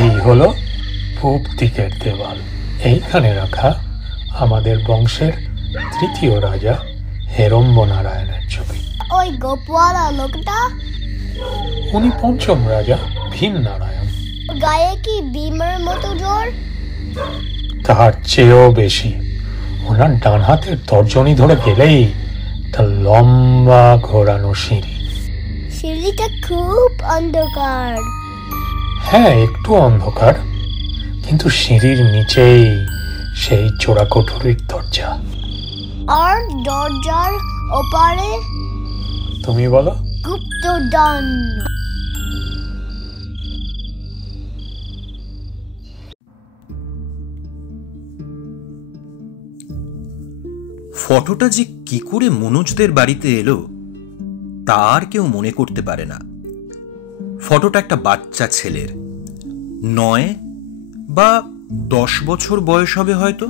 এই হলো পূব দিকের দেওয়াল। এইখানে রাখা আমাদের বংশের তৃতীয় রাজা হেরম্ব নারায়ণের ছবি। ওই গোপওয়ালা লোকটা? উনি পঞ্চম রাজা ভীম নারায়ণ। গায়ে কি ভীমের মতো জোর? তার চেয়েও বেশি। ওনার ডান হাতের তর্জনী ধরে গেলেই তার লম্বা ঘোরানো সিঁড়ি। সিঁড়িটা খুব অন্ধকার। হ্যাঁ, একটু অন্ধকার, কিন্তু সিঁড়ির নিচেই সেই চোরাকোঠরির দরজা। আর দরজার ওপারে? তুমি বলো। গুপ্তধন। ফটোটা যে কি করে মনোজদের বাড়িতে এলো তা আর কেউ মনে করতে পারে না। ফটোটা একটা বাচ্চা ছেলের, 9 বা 10 বছর বয়স হবে হয়তো।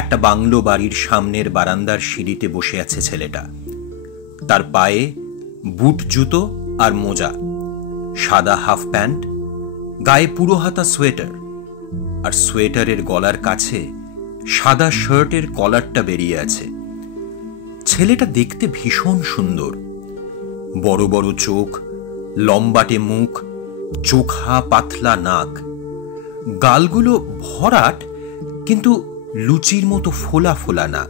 একটা বাংলো বাড়ির সামনের বারান্দার সিঁড়িতে বসে আছে ছেলেটা। তার পায়ে বুট জুতো আর মোজা, সাদা হাফ প্যান্ট, গায়ে পুরো হাতা সোয়েটার, আর সোয়েটারের গলার কাছে সাদা শার্টের কলারটা বেরিয়ে আছে। ছেলেটা দেখতে ভীষণ সুন্দর, বড় বড় চোখ, লম্বাটে মুখ, চোখা পাতলা নাক, গালগুলো ভরাট কিন্তু লুচির মতো ফোলা ফোলা না।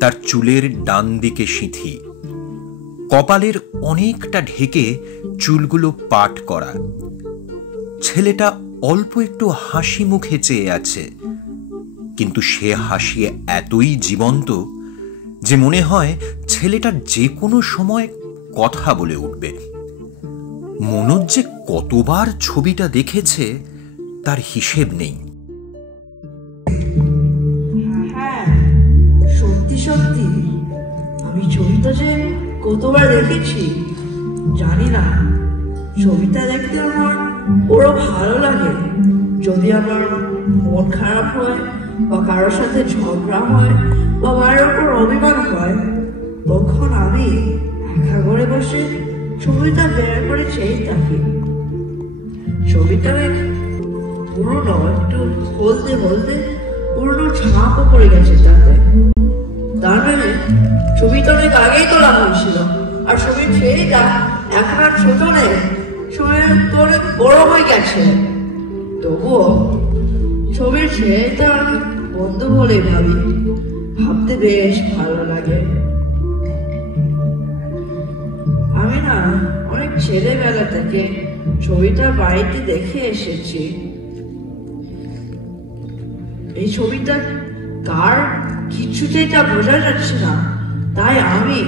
তার চুলের ডান দিকে সিঁথি, কপালের অনেকটা ঢেকে চুলগুলো পাট করা। ছেলেটা অল্প একটু হাসি মুখে চেয়ে আছে, কিন্তু সে হাসি এতই জীবন্ত যে মনে হয় ছেলেটা যে কোনো সময় কথা বলে উঠবে। মনোজ যে কতবার ছবিটা দেখেছে তার হিসেব নেই। হ্যাঁ, সত্যি সত্যি আমি ছবিটা যে কতবার দেখেছি জানি না। ছবিটা দেখতে আমার বড় ভালো লাগে। যদি আমার মন খারাপ হয় বা কারোর সাথে ঝগড়া হয় বা কারোর ওপর অভিমান হয়, তখন আমি একা ঘরে বসে ছবিটা বের করে চেয়ে থাকি। ছবিটা পুরোনো, একটু হলদে হলদে পুরোনো ছাপও পড়ে গেছে তাতে। তার মানে ছবিটা অনেক আগেই তোলা হয়েছিল, আর ছবির ছেলেটা এখন আর ছোট নেই, সময় তো অনেক বড় হয়ে গেছে। তবুও ছবির ছেলেটা আমি বন্ধু বলে ভাবি, ভাবতে বেশ ভালো লাগে। আমি না অনেক ছেলেবেলা থেকে ছবিটা বাড়িতে দেখে এসেছি। এই ছবিটা কার কিছুতেই তা বোঝা যাচ্ছে না, তাই আমি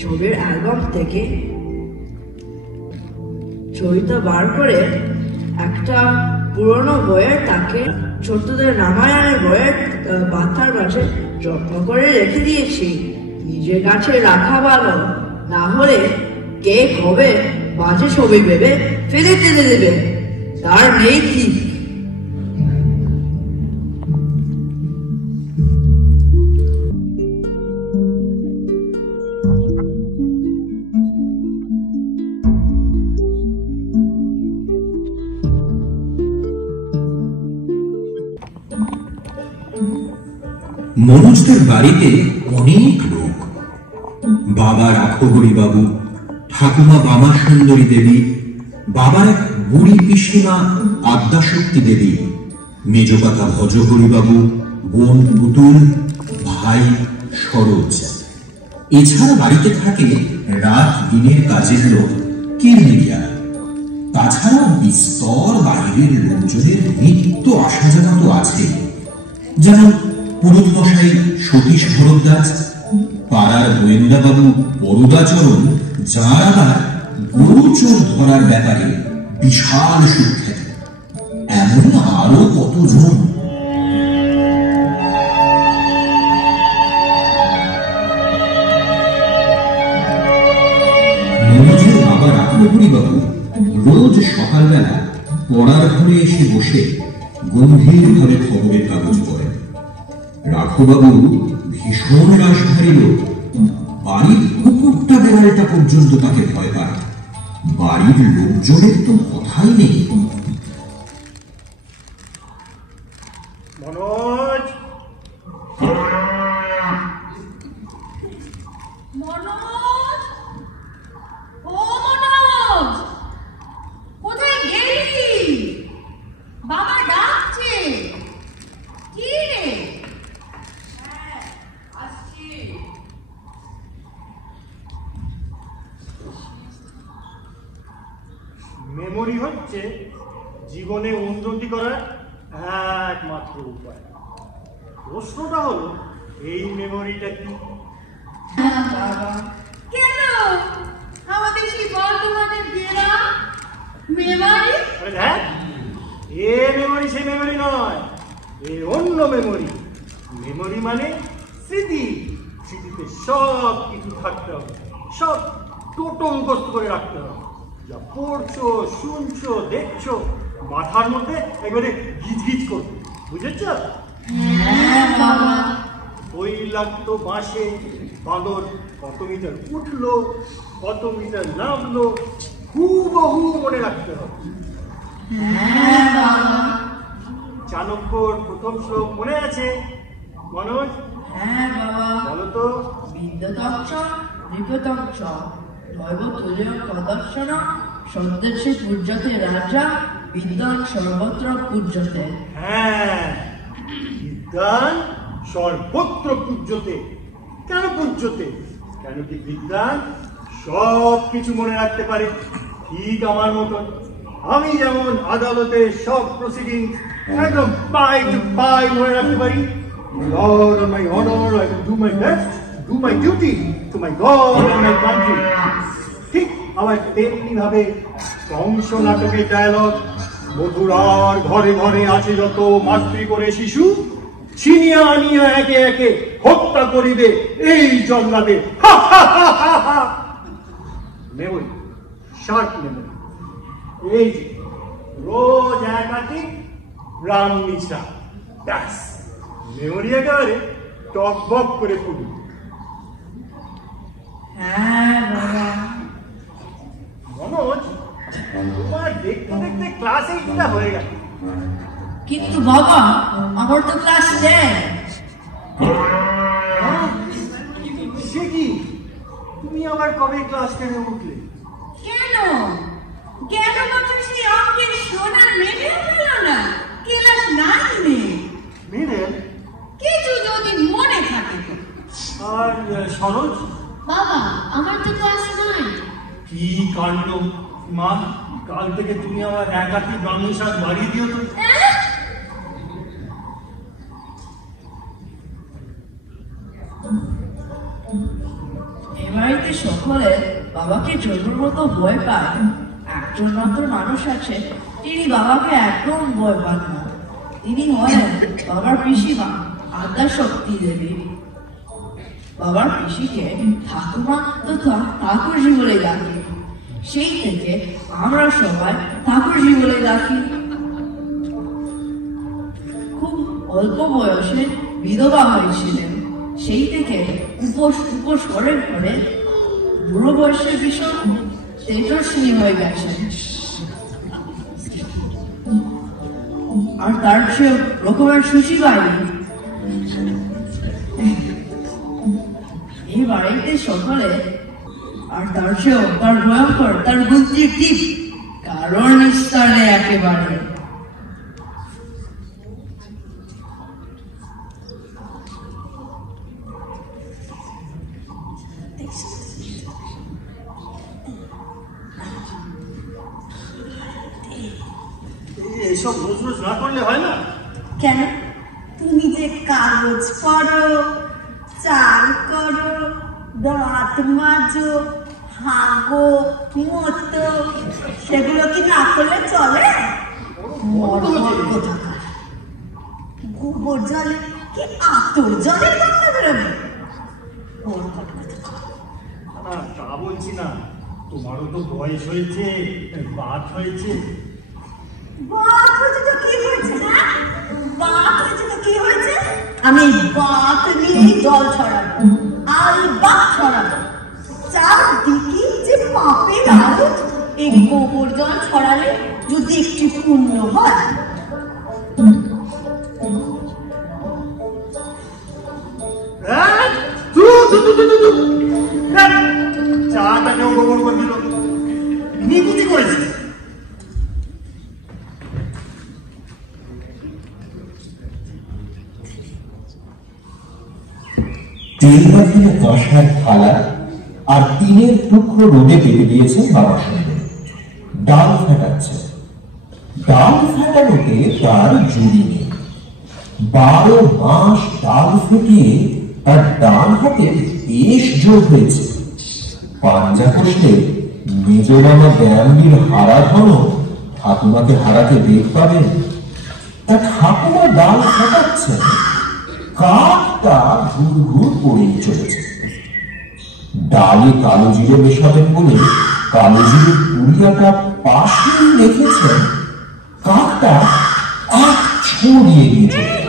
ছবির অ্যালবাম থেকে ছবিটা বার করে একটা পুরনো বইয়ের তাকে ছোটদের রামায়ণের বইয়ের পাতার মাঝে যত্ন করে রেখে দিয়েছি। নিজের কাছে রাখা ভালো, না হলে কে হবে বাজে ছবি ভেবে ফেলে ফেলে দেবে, তার নেই ঠিক। মনোজদের বাড়িতে অনেক লোক। বাবা রাঘবরী বাবু, ঠাকুমা বামা সুন্দরী দেবী, বাবার এক বুড়ি পিসিমা আদ্যাশক্তি দেবী, মেজকাকা ভজহরি বাবু, বোন পুতুল, ভাই সরোজ। এছাড়া বাড়িতে থাকে রাত দিনের কাজের লোক কিরমিরিয়া। তাছাড়া বিস্তর বাইরের লোকজনের নিত্য আসা যাওয়া তো আছে, যেমন পুরুত মশাই সতীশ ভরদ্বাজ, পাড়ার গোয়েন্দা বাবু বরদাচরণ, যার আবার গরু চোর ধরার ব্যাপারে বিশাল সুখ্যাতি। এমন আরো কতজন। মনোজের বাবা রাঘবরী বাবু রোজ সকালবেলা পড়ার ঘরে এসে বসে গম্ভীরভাবে খবরের কাগজ পড়েন। রাঘবাবু ভীষণ রাশভারী লোক, বাড়ির কুকুরটা বেড়ালটা পর্যন্ত তাকে ভয় পায়। বাড়ির লোকজনের তো কথাই নেই। মনোজ, মনোজ, ও মনোজ, কোথায় গেলি? বাবা ডাকছে। কি রে? আসছি। মেমোরি হচ্ছে জীবনে উন্নতি করার একমাত্র উপায়। প্রশ্নটা হলো, এই মেমোরিটা কি? কেন আমাদের সেই বর্তমানের বেড়া মেমারি? আরে দেখ, এ মেমোরি সে মেমোরি নয়, এ অন্য মেমোরি। মেমোরি মানে স্মৃতি। স্মৃতিতে সব কিছু থাকতে হবে, সব টোটো মুখস্থ করে রাখতে হবে। যা পড়ছো, শুনছো, দেখছো, মাথার মধ্যে একবারে গিজগিজ করবে, বুঝেছ? ওই লাগতো বাঁশে, বাঁদর কত মিটার উঠলো, কত মিটার নামলো, হুবহু মনে রাখতে হবে। চাণক্যর প্রথম শ্লোক মনে আছে মনোজ? হ্যাঁ বাবা। বলো তো। বিদ্যুৎ নৃপতঞ্চ দৈব তুল্য প্রদর্শন সন্দেশে পূজ্যতে রাজা বিদ্যান সর্বত্র পূজ্যতে। হ্যাঁ, বিদ্যান সর্বত্র পূজ্যতে। কেন পূজ্যতে? কেন কি বিদ্যান সব কিছু মনে রাখতে পারে, ঠিক আমার মতন। আমি যেমন আদালতে সব প্রসিডিং একদম পাই টু পাই মনে রাখতে পারি। Lord, on my honor, I will do my best, do my duty to my God and my country. ঠিক আমার তেমনি ভাবে কংস নাটকের ডায়লগ, মথুরার ঘরে ঘরে আছে যত মাতৃ করে শিশু, ছিনিয়া আনিয়া একে একে হত্যা করিবে এই জল্লাদে। Memory, shirt memory. এই যে রোজ একাধিক রাম নিশা, ব্যাস মেমোরি একেবারে টকবক করে পড়ি। হ্যাঁ বাবা। মনোজ, তোমার দেখতে দেখতে ক্লাস 8টা হয়ে গেল। কিন্তু বাবা, আমার তো ক্লাস 10। সে কি, তুমি আবার কবে ক্লাস 10-এ উঠলে? কেন কেন বছর সেই অঙ্কের সোনার মেডেল পেল না ক্লাস 9-এ? মেডেল? কিছু যদি মনে থাকে তো। আর সরোজ? বাবা, আমার তো ক্লাস 9। কি কাণ্ড মা, কাল থেকে তুমি আমার একাধিক ব্রাহ্মণ শাক বাড়িয়ে দিও তো। এ বাড়িতে সকলে বাবাকে জন্মের মতো ভয় পায়। একজন মাত্র মানুষ আছে, তিনি বাবাকে একদম ভয় পান না। তিনি হলেন বাবার পিসিমা আদ্যা শক্তি দেবী। বাবার পিসিকে ঠাকুমা তথা ঠাকুরজি বলে ডাকি। সেই থেকে আমরা সবাই ঠাকুরজি বলে ডাকি। খুব অল্প বয়সে বিধবা হয়েছিলেন। সেই থেকে উপস্বরের পরে বুড়ো বয়সে ভীষণ তেজস্বিনী হয়ে গেছেন। আর তার চেয়ে রকমের সুশী বাড়ি। এই বাড়িতে সকলে আর তার চেয়েও তার ভয়ঙ্কর, তার বুদ্ধির টিপ কারণ স্তরে একেবারে। এইসব রোজ রোজ না করলে হয় না? কেন? তুমি যে কাগজ করো, চাল করো, দাঁত মাজো, হাগো, মতো, সেগুলো কি না করলে চলে? গোবর জলে কি আতর জলের গন্ধ বেরোবে? তা বলছি না, তোমারও তো বয়স হয়েছে, বাত হয়েছে। বাত হয়েছে তো কি হয়েছে? হ্যাঁ, বাত হয়েছে তো কি হয়েছে? আমি বাত নিয়ে জল ছড়াবো, আলবাত ছড়াবো। চারদিকে যে পাপের আলোচ, এই গোবর জল ছড়ালে যদি একটু পূর্ণ হয়। চাটাকেও গোবর করে দিল, নিকুতি করেছে। তেল মাখিয়ে কষার থালা আর টিনের টুকরো রোদে পেতে দিয়েছে বাবার সঙ্গে। ডাল ফাটাচ্ছে, ডাল ফাটানোতে তার জুড়ি নেই। 12 মাস ডাল ফুটিয়ে তার ডান হাতে বেশ জোর হয়েছে। পাঞ্জা কষলে মেজ মামা ব্যায়ামীর হারাধন ঠাকুমাকে হারাতে বেগ পাবেন। তা ঠাকুমা ডাল ফাটাচ্ছেন, কাকটা ঘুর ঘুর করেই চলেছে। ডালে কালো জিরে মেশাবেন বলে কালো জিরে পুড়িয়াটা পাশেই রেখেছেন। কাকটা এক ছড়িয়ে নিয়ে চলে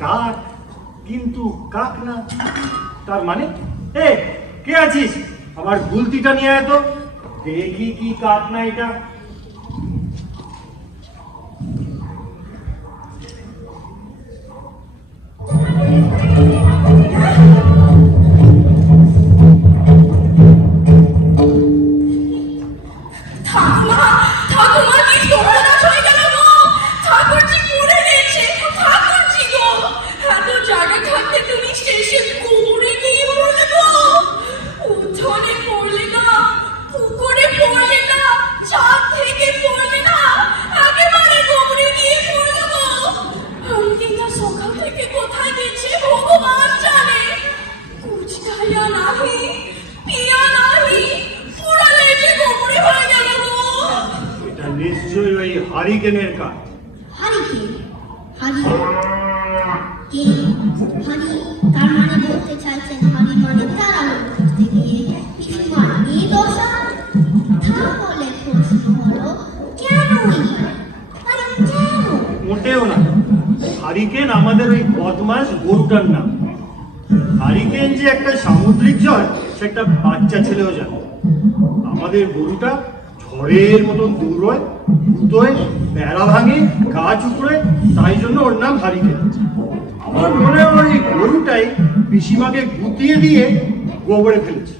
কাক, কিন্তু কাক না। তার মানে কে আছিস? আমার গুলতিটা নিয়ে আয় তো, দেখি কি কাক না এটা। হারিকেনের কাজ। তার মানে বলতে চাইছেন হারি মানে তাড়াহুড়ো করতে গিয়ে পিসিমার এই দশা। তাহলে প্রশ্ন হলো কেন? মোটেও না, হারিকেন আমাদের ওই বদমাস গরুটার নাম। হারিকেন যে একটা সামুদ্রিক জল সেটা বাচ্চা ছেলেও জানে। আমাদের গরুটা ঝড়ের মতন দৌড়য়, দুটোয় বেড়া ভাঙে, গাছ উপড়ে, তাই জন্য ওর নাম হারিকেন। আমার মনে হয় ওই গরুটাই পিসিমাকে গুতিয়ে দিয়ে গোবরে ফেলেছে।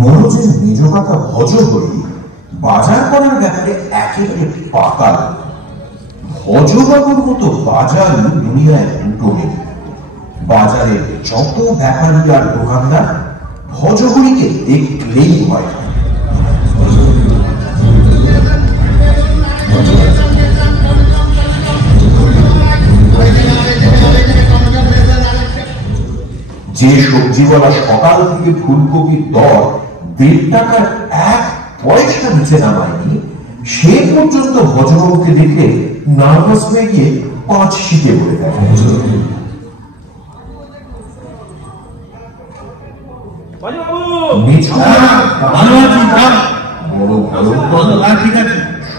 মনোজের নিজ কাকা ভজ হরি বাজার করার ব্যাপারে একেবারে পাকা। ভজবাবুর মতো বাজার দুনিয়ায় দুটো নেই। বাজারের যত ব্যাপারী আর দোকানদার ভজহরিকে দেখলেই ভয়। যে সবজিওয়ালা সকাল থেকে ফুলকপির দর 1.5 টাকার 1 পয়সা নিচে নামায়নি, সে পর্যন্ত ভজবাবুকে দেখলে নার্ভাস হয়ে গিয়ে 5 শীতে বলে দেয়।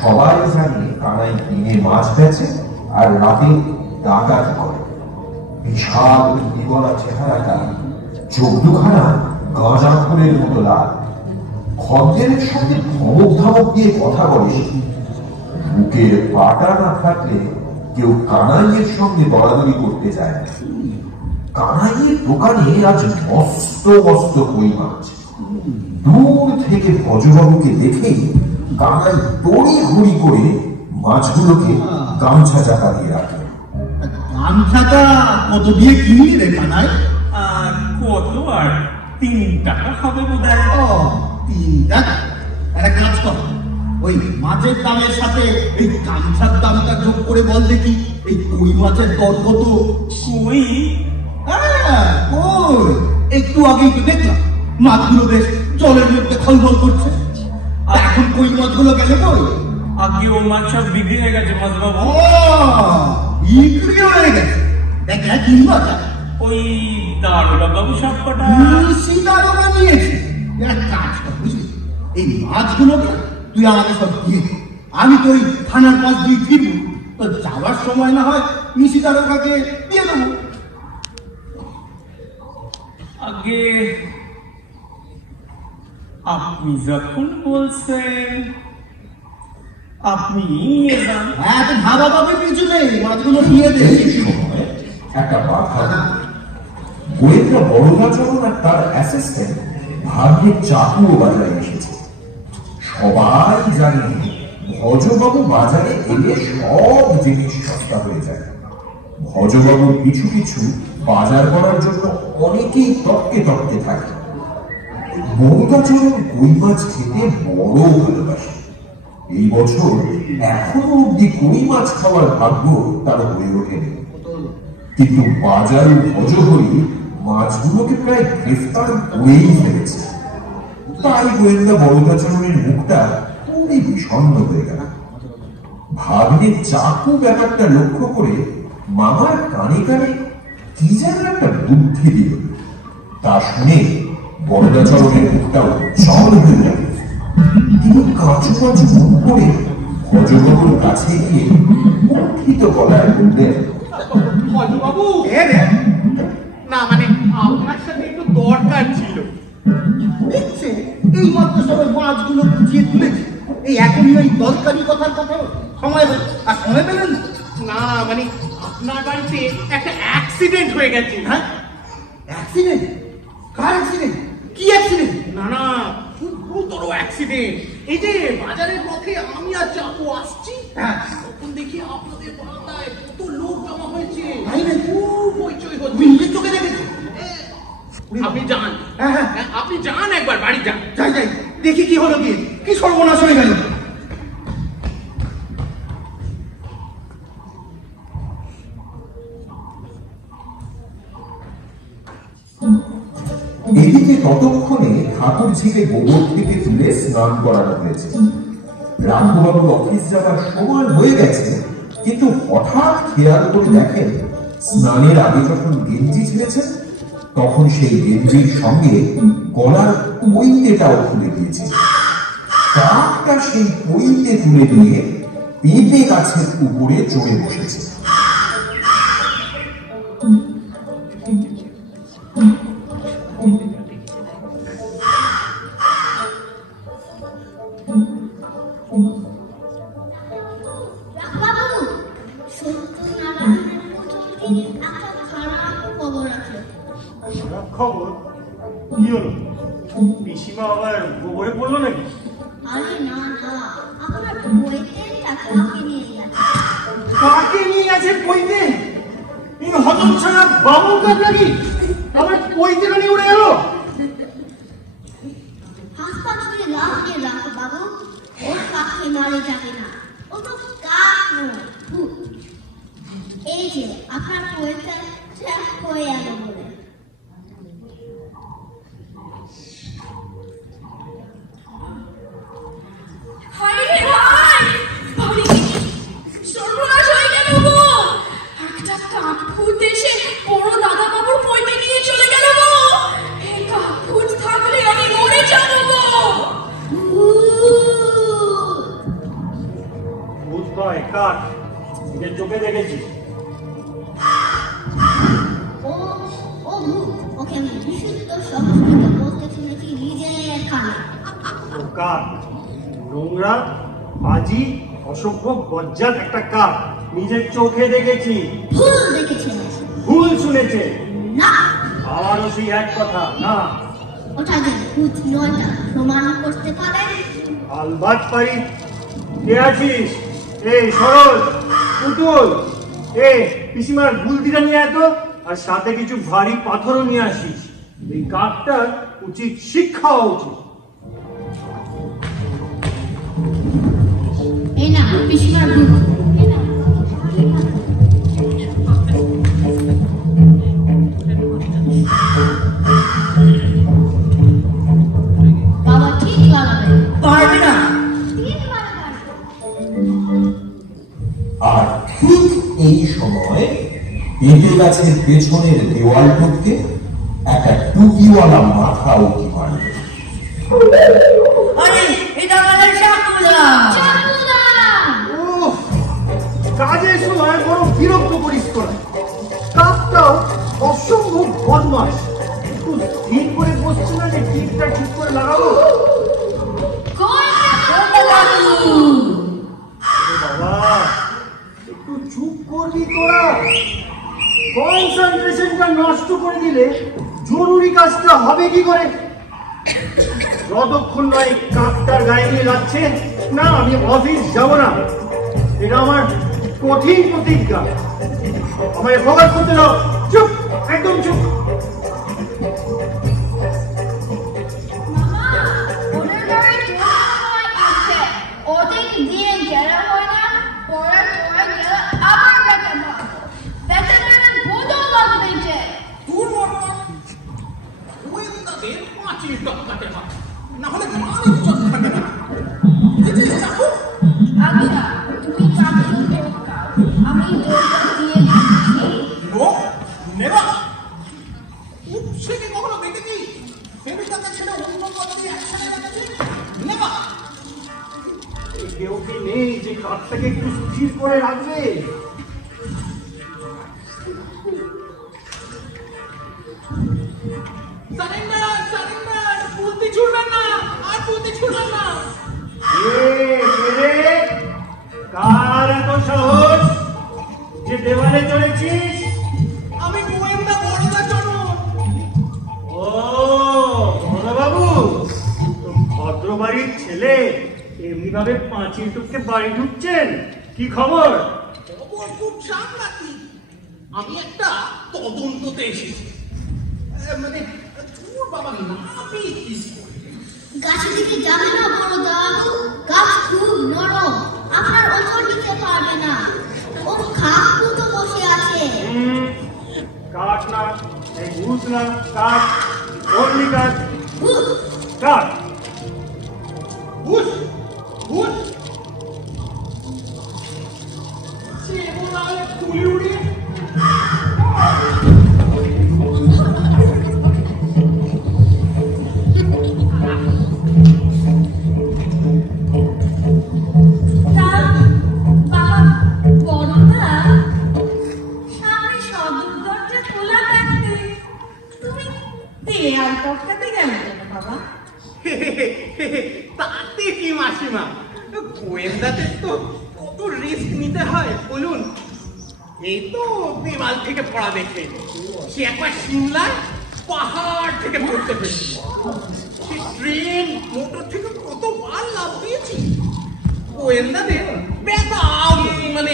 সবাই জানে কানাই দিনে মাছ বেচে আর রাতে ডাকাতি করে। বিশাল দিগলা চেহারাটা, চোখ দুখানা গাঁজাখড়ের মতো লাল, খদ্দেরের সঙ্গে ধমক ধমক দিয়ে কথা বলে। বুকের পাটা না থাকলে কেউ কানাইয়ের সঙ্গে দরাদরি করতে চায় না। কানাইয়ের দোকানে আজ মস্ত মস্ত কই মাছ। দূর থেকে ভজবাবুকে দেখেই কানাই তড়ি ঘড়ি করে মাছগুলোকে গামছা চাপা দিয়ে রাখে। গামছাটা কত দিয়ে কিনলি রে কানাই? আর কত, আর 3 টাকা হবে বোধহয়। 3 টাকা? একটা কাজ কর, ওই মাছের দামের সাথে এই গামছার দামটা যোগ করে বল দেখি এই কই মাছের দর কত। কই? হ্যাঁ কই, একটু আগেই তো দেখলাম মাছগুলো বেশ জলের মধ্যে খলবল করছে। এখন কই মাছগুলো গেলে কই? আগে ও মাছ সব বিক্রি হয়ে গেছে ভজবাবু। বিক্রি হয়ে গেছে? দেখ কি মাছ? ওই দারোগা বাবু সব কটা দারোগা নিয়েছে। এক কাজ কর বুঝলি, এই মাছগুলোকে তুই আমাকে সব দিয়ে দে, আমি তো ওই থানার পাশ দিয়ে ফিরবো, তো যাওয়ার সময় না হয় মিশি দারোগাকে দিয়ে দেবো। আগে আপনি যখন বলছেন আপনি নিয়ে যান। হ্যাঁ তো ভাবা ভাবে কিছু নেই, মাছগুলো নিয়ে দে। একটা বাধা, গোয়েন্দা বড়গাচরণ আর তার অ্যাসিস্ট্যান্ট ভাগ্যে চাকুও বাজারে এসেছে। সবাই জানে ভজবাবু বাজারে এলে সব জিনিস সস্তা হয়ে যায়। ভজবাবুর পিছু পিছু বাজার করার জন্য অনেকেই তককে তককে থাকে। বড়গাচরণ কই মাছ খেতে বড় ভালোবাসে। এই বছর এখনো অব্দি কই মাছ খাওয়ার ভাগ্য তার হয়ে ওঠেনি, কিন্তু বাজারে ভজহরি মাছগুলোকে প্রায় গ্রেফতার করেই ফেলেছে। তাই গোয়েন্দা বড়গাচরণের মুখটা খুবই বিষণ্ণ হয়ে গেল। ভাগ্নের চাকু ব্যাপারটা লক্ষ্য করে মামার কানে কানে কি যেন একটা বুদ্ধি দিল। তা শুনে বড়গাচরণের মুখটা উজ্জ্বল হয়ে গেল। তিনি কাঁচু কাঁচু মুখ করে ভজবাবুর কাছে গিয়ে মুখিত গলায় বললেন, ভজবাবু না, মানে আপনার সাথে একটু দরকার ছিল। দেখছে এই মাত্র সবাই মাছগুলো বুঝিয়ে তুলেছে, এই এখনই ওই দরকারি কথার কথা সময় পেলেন না? মানে আপনার বাড়িতে একটা অ্যাক্সিডেন্ট হয়ে গেছে। হ্যাঁ অ্যাক্সিডেন্ট? কার অ্যাক্সিডেন্ট? কি অ্যাক্সিডেন্ট? না না, খুব গুরুতর অ্যাক্সিডেন্ট। এই যে বাজারের পথে আমি আর চাকু আসছি, তখন দেখি আপনাদের বারান্দায় কত লোক জমা হয়েছে। খুব হইচই হচ্ছে। নিজের চোখে দেখেছি। আপনি যান, আপনি যান, একবার বাড়ি যান। যাই যাই দেখি কি হলো, কি সর্বনাশ হয়ে গেল। এদিকে ততক্ষণে ঠাকুর ঝিকে গোবর থেকে তুলে স্নান করানো হয়েছে। রামবাবুর অফিস যাওয়ার সময় হয়ে গেছে, কিন্তু হঠাৎ খেয়াল করে দেখেন স্নানের আগে যখন গেঞ্জি ছেড়েছেন তখন সেই গেঞ্জির সঙ্গে গলার পইতেটাও খুলে দিয়েছে। কাকটা সেই পইতে তুলে নিয়ে পেঁপে গাছের উপরে চড়ে বসেছে। খবর কি হলো? পিসিমা আবার গোবরে পড়লো নাকি? আরে না না, আপনার বইতেটা কাকে নিয়ে গেছে? কাকে নিয়ে গেছে বইতে? এই হতম ছাড়া বাবুর কাজ নাকি? আমার বইতে নিয়ে উড়ে গেল। হাসপাতাল ছুঁয়ে লাভ নিয়ে রাখো বাবু, ওর কাকে মারে যাবে না, ও তো কাক নয়, ভূত। এই যে আপনার বইটা হয়ে গেল বলে। তো সংস্কৃত বলতে শুনেছি নিজের কানে। কাক নোংরা বাজি অসভ্য বজ্জাত একটা কাক নিজের চোখে দেখেছি। ভুল দেখেছেন? ভুল শুনেছে? না। আবারও সেই এক কথা না। ওটা যে ভূত নয় তা প্রমাণ করতে পারেন? আলবাত পারি। কে আছিস? এই সরোজ, পুতুল, পিসিমার বুলদিটা নিয়ে এত, আর সাথে কিছু ভারী পাথরও নিয়ে আসিস। এই কাকটার উচিত শিক্ষা হওয়া উচিত। এই না পিসিমার ভূত। বাবা ঠিক লাগাবে। পারবে না। আর ঠিক এই সময় পেঁপে গাছের পেছনের দেওয়াল টপকে একটা টুপিওয়ালা মাথা উঠি মারল। আরে এটা আমাদের চাকুদা। কাজের সময় বড় বিরক্ত করিস তোরা। কাকটাও অসম্ভব বদমাস। একটু স্থির করে বসছে না যে টিপটা ঠিক করে লাগাবো। বাবা একটু চুপ করবি তোরা। কনসেন্ট্রেশনটা নষ্ট করে দিলে জরুরি কাজটা হবে কি করে? যতক্ষণ নয় কাকটার গায়ে নিয়ে যাচ্ছে না আমি অফিস যাব না। এটা আমার কঠিন প্রতিজ্ঞা। আমায় ফোকাস করতে দাও। চুপ, একদম চুপ। কেউ কি নেই যে কাকটাকে একটু স্থির করে রাখবে? কার এত সাহস যে দেওয়ালে চলেছিস? আমি গোয়েন্দা বড়দা চরণ। ও বড়দা বাবু, তো ভদ্র বাড়ির ছেলে এমনি ভাবে পাঁচিল টুককে বাড়ি ঢুকছেন? কি খবর? খবর খুব সাংঘাতিক। আমি একটা তদন্ততে এসেছি। মানে তোর বাবা নাপিত গাছের দিকে যাবে না বড়দা বাবু। গাছ খুব নরম, আপনার ওপর নিতে পারবে না। ও খাকু তো বসে আছে। কাঠ না, এই ভূত না, কাঠ। অন্যি কাঠ। ভূত। কাঠ। ভূত ভূত সে বলায় ফুলি উড়িয়ে তাতে কি মাসিমা, গোয়েন্দাদের তো কত রিস্ক নিতে হয় বলুন। এই তো বিমাল থেকে পড়া দেখে সে একবার সিমলায় পাহাড় থেকে পড়তে পেরেছিল। সে ট্রেন মোটর থেকে কতবার লাভ দিয়েছি। গোয়েন্দাদের ব্যথা মানে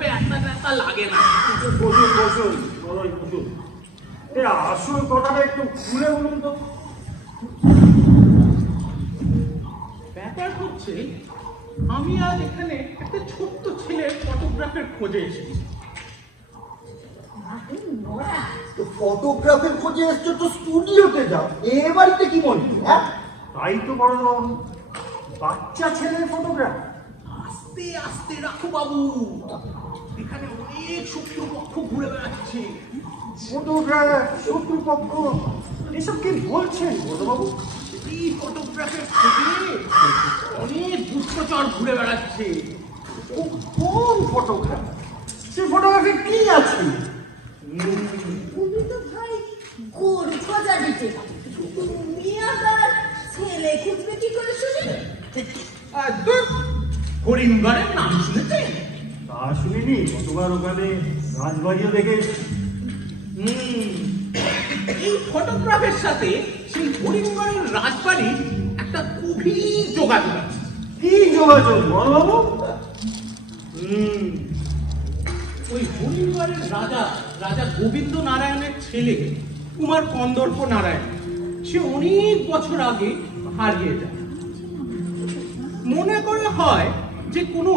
ব্যথা লাগে না। বসুন বসুন বসুন। এই আসল কথাটা একটু খুলে বলুন তো। ব্যাপার হচ্ছে আমি আজ এখানে একটা ছোট্ট ছেলের ফটোগ্রাফের খোঁজে এসেছি। ফটোগ্রাফের খোঁজে এসছো তো স্টুডিওতে যাও। এ বাড়িতে কি বলবি? তাই তো বড় বাচ্চা ছেলের ফটোগ্রাফ। আস্তে আস্তে রাখো বাবু, এখানে অনেক শত্রুপক্ষ ঘুরে বেড়াচ্ছে। ফটোগ্রাফ, শত্রুপক্ষ, এসব কি বলছেন বড়বাবু? এই ফটোগ্রাফের খোঁজে অনেক গুপ্তচর ঘুরে বেড়াচ্ছে। কোন ফটোগ্রাফ? সে ফটোগ্রাফি কি আছে? উনি তো ভাই গরু সোজা দিতে তুমি আবার ছেলে খুঁজবে কি করে শুনি? করিমগড়ের নাম শুনেছেন? তা শুনিনি, কতবার ওখানে রাজবাড়িও দেখে এসেছি। এই ফটোগ্রাফের সাথে সেই করিমগড়ের রাজবাড়ির একটা গভীর যোগাযোগ আছে। কি যোগাযোগ বড়বাবু? ওই করিমগড়ের রাজা গোবিন্দ নারায়ণের ছেলে কুমার কন্দর্প নারায়ণ, সে অনেক বছর আগে হারিয়ে যায়। মনে করে হয় যে কোনো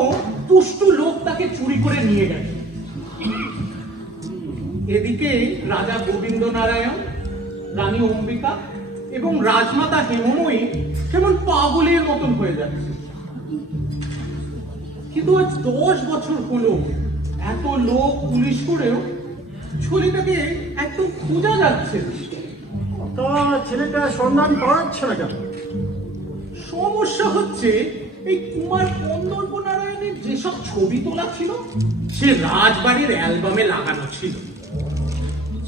দুষ্টু লোক তাকে চুরি করে নিয়ে গেছে। এদিকে রাজা গোবিন্দ নারায়ণ, রানী অম্বিকা এবং রাজমাতা হেমময়ী কেমন পাগলের মতন হয়ে যাচ্ছে। কিন্তু আজ 10 বছর হলো, এত লোক পুলিশ করেও ছেলেটাকে একদম খোঁজা যাচ্ছে। তা ছেলেটা সন্ধান পাওয়াচ্ছে না কেন? সমস্যা হচ্ছে এই কুমার কন্দর্প নারায়ণের যেসব ছবি তোলা ছিল সে রাজবাড়ির অ্যালবামে লাগানো ছিল।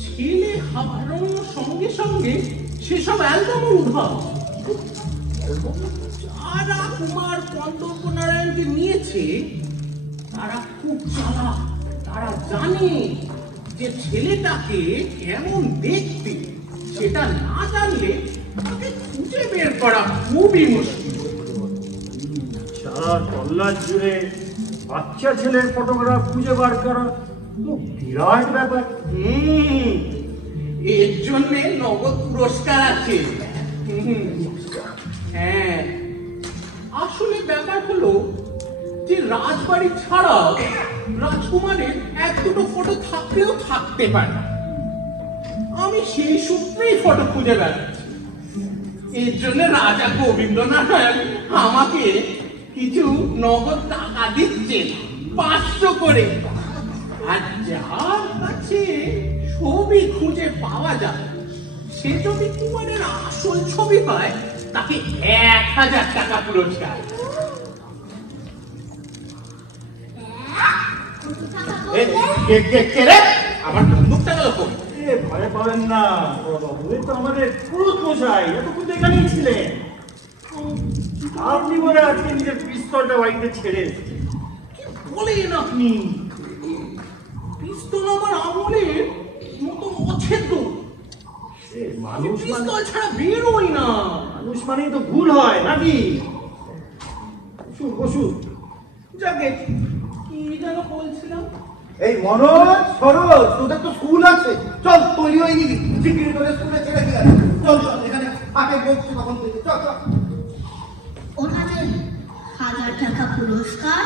ছেলে হারানোর সঙ্গে সঙ্গে সেসব অ্যালবামও উধাও। যারা কুমার কন্দর্প নারায়ণকে নিয়েছে তারা খুব চালাক। তারা জানে যে ছেলেটাকে কেমন দেখতে, সেটা না জানলে তাকে খুঁজে বের করা খুবই মুশকিল। সারা তল্লাট জুড়ে বাচ্চা ছেলের ফটোগ্রাফ খুঁজে বার করা তো বিরাট ব্যাপার। এর জন্য নগদ পুরস্কার আছে। হ্যাঁ, আসলে ব্যাপার হলো যে রাজবাড়ি ছাড়াও রাজকুমারের 1-2 ফটো থাকলেও থাকতে পারে। আমি সেই সূত্রেই ফটো খুঁজে বেড়াচ্ছি। এর জন্য রাজা গোবিন্দ নারায়ণ আমাকে কিছু নগদ টাকা দিচ্ছে, 500 করে। আর যার কাছে ছবি খুঁজে পাওয়া যায়, সে যদি কুমারের আসল ছবি পায় তাকে 1000 টাকা পুরস্কার। আমার বন্দুকটা গেল কই? ভয় পাবেন না বাবু, এই তো আমাদের পুরুষ মশাই, এতক্ষণ এখানেই ছিলেন। আপনি বলে আজকে নিজের পিস্তলটা বাড়িতে ছেড়ে এসেছেন। কি বলেন আপনি? পিস্তল আমার আমলের মতো অছেদ্য। মানুষ পিস্তল ছাড়া বেরোই না। মানুষ মানেই তো ভুল হয় নাকি? ওষুধ যাকে কি যেন বলছিলাম। এই মনোজ, সরোজ, তোদের তো স্কুল আছে, চল তৈরি হয়ে গেলি, ডিগ্রি করে স্কুলে ছেড়ে দিয়ে আসি। চল চল, এখানে ফাঁকে বসছি তখন থেকে, চল চল। ওনাদের 1000 টাকা পুরস্কার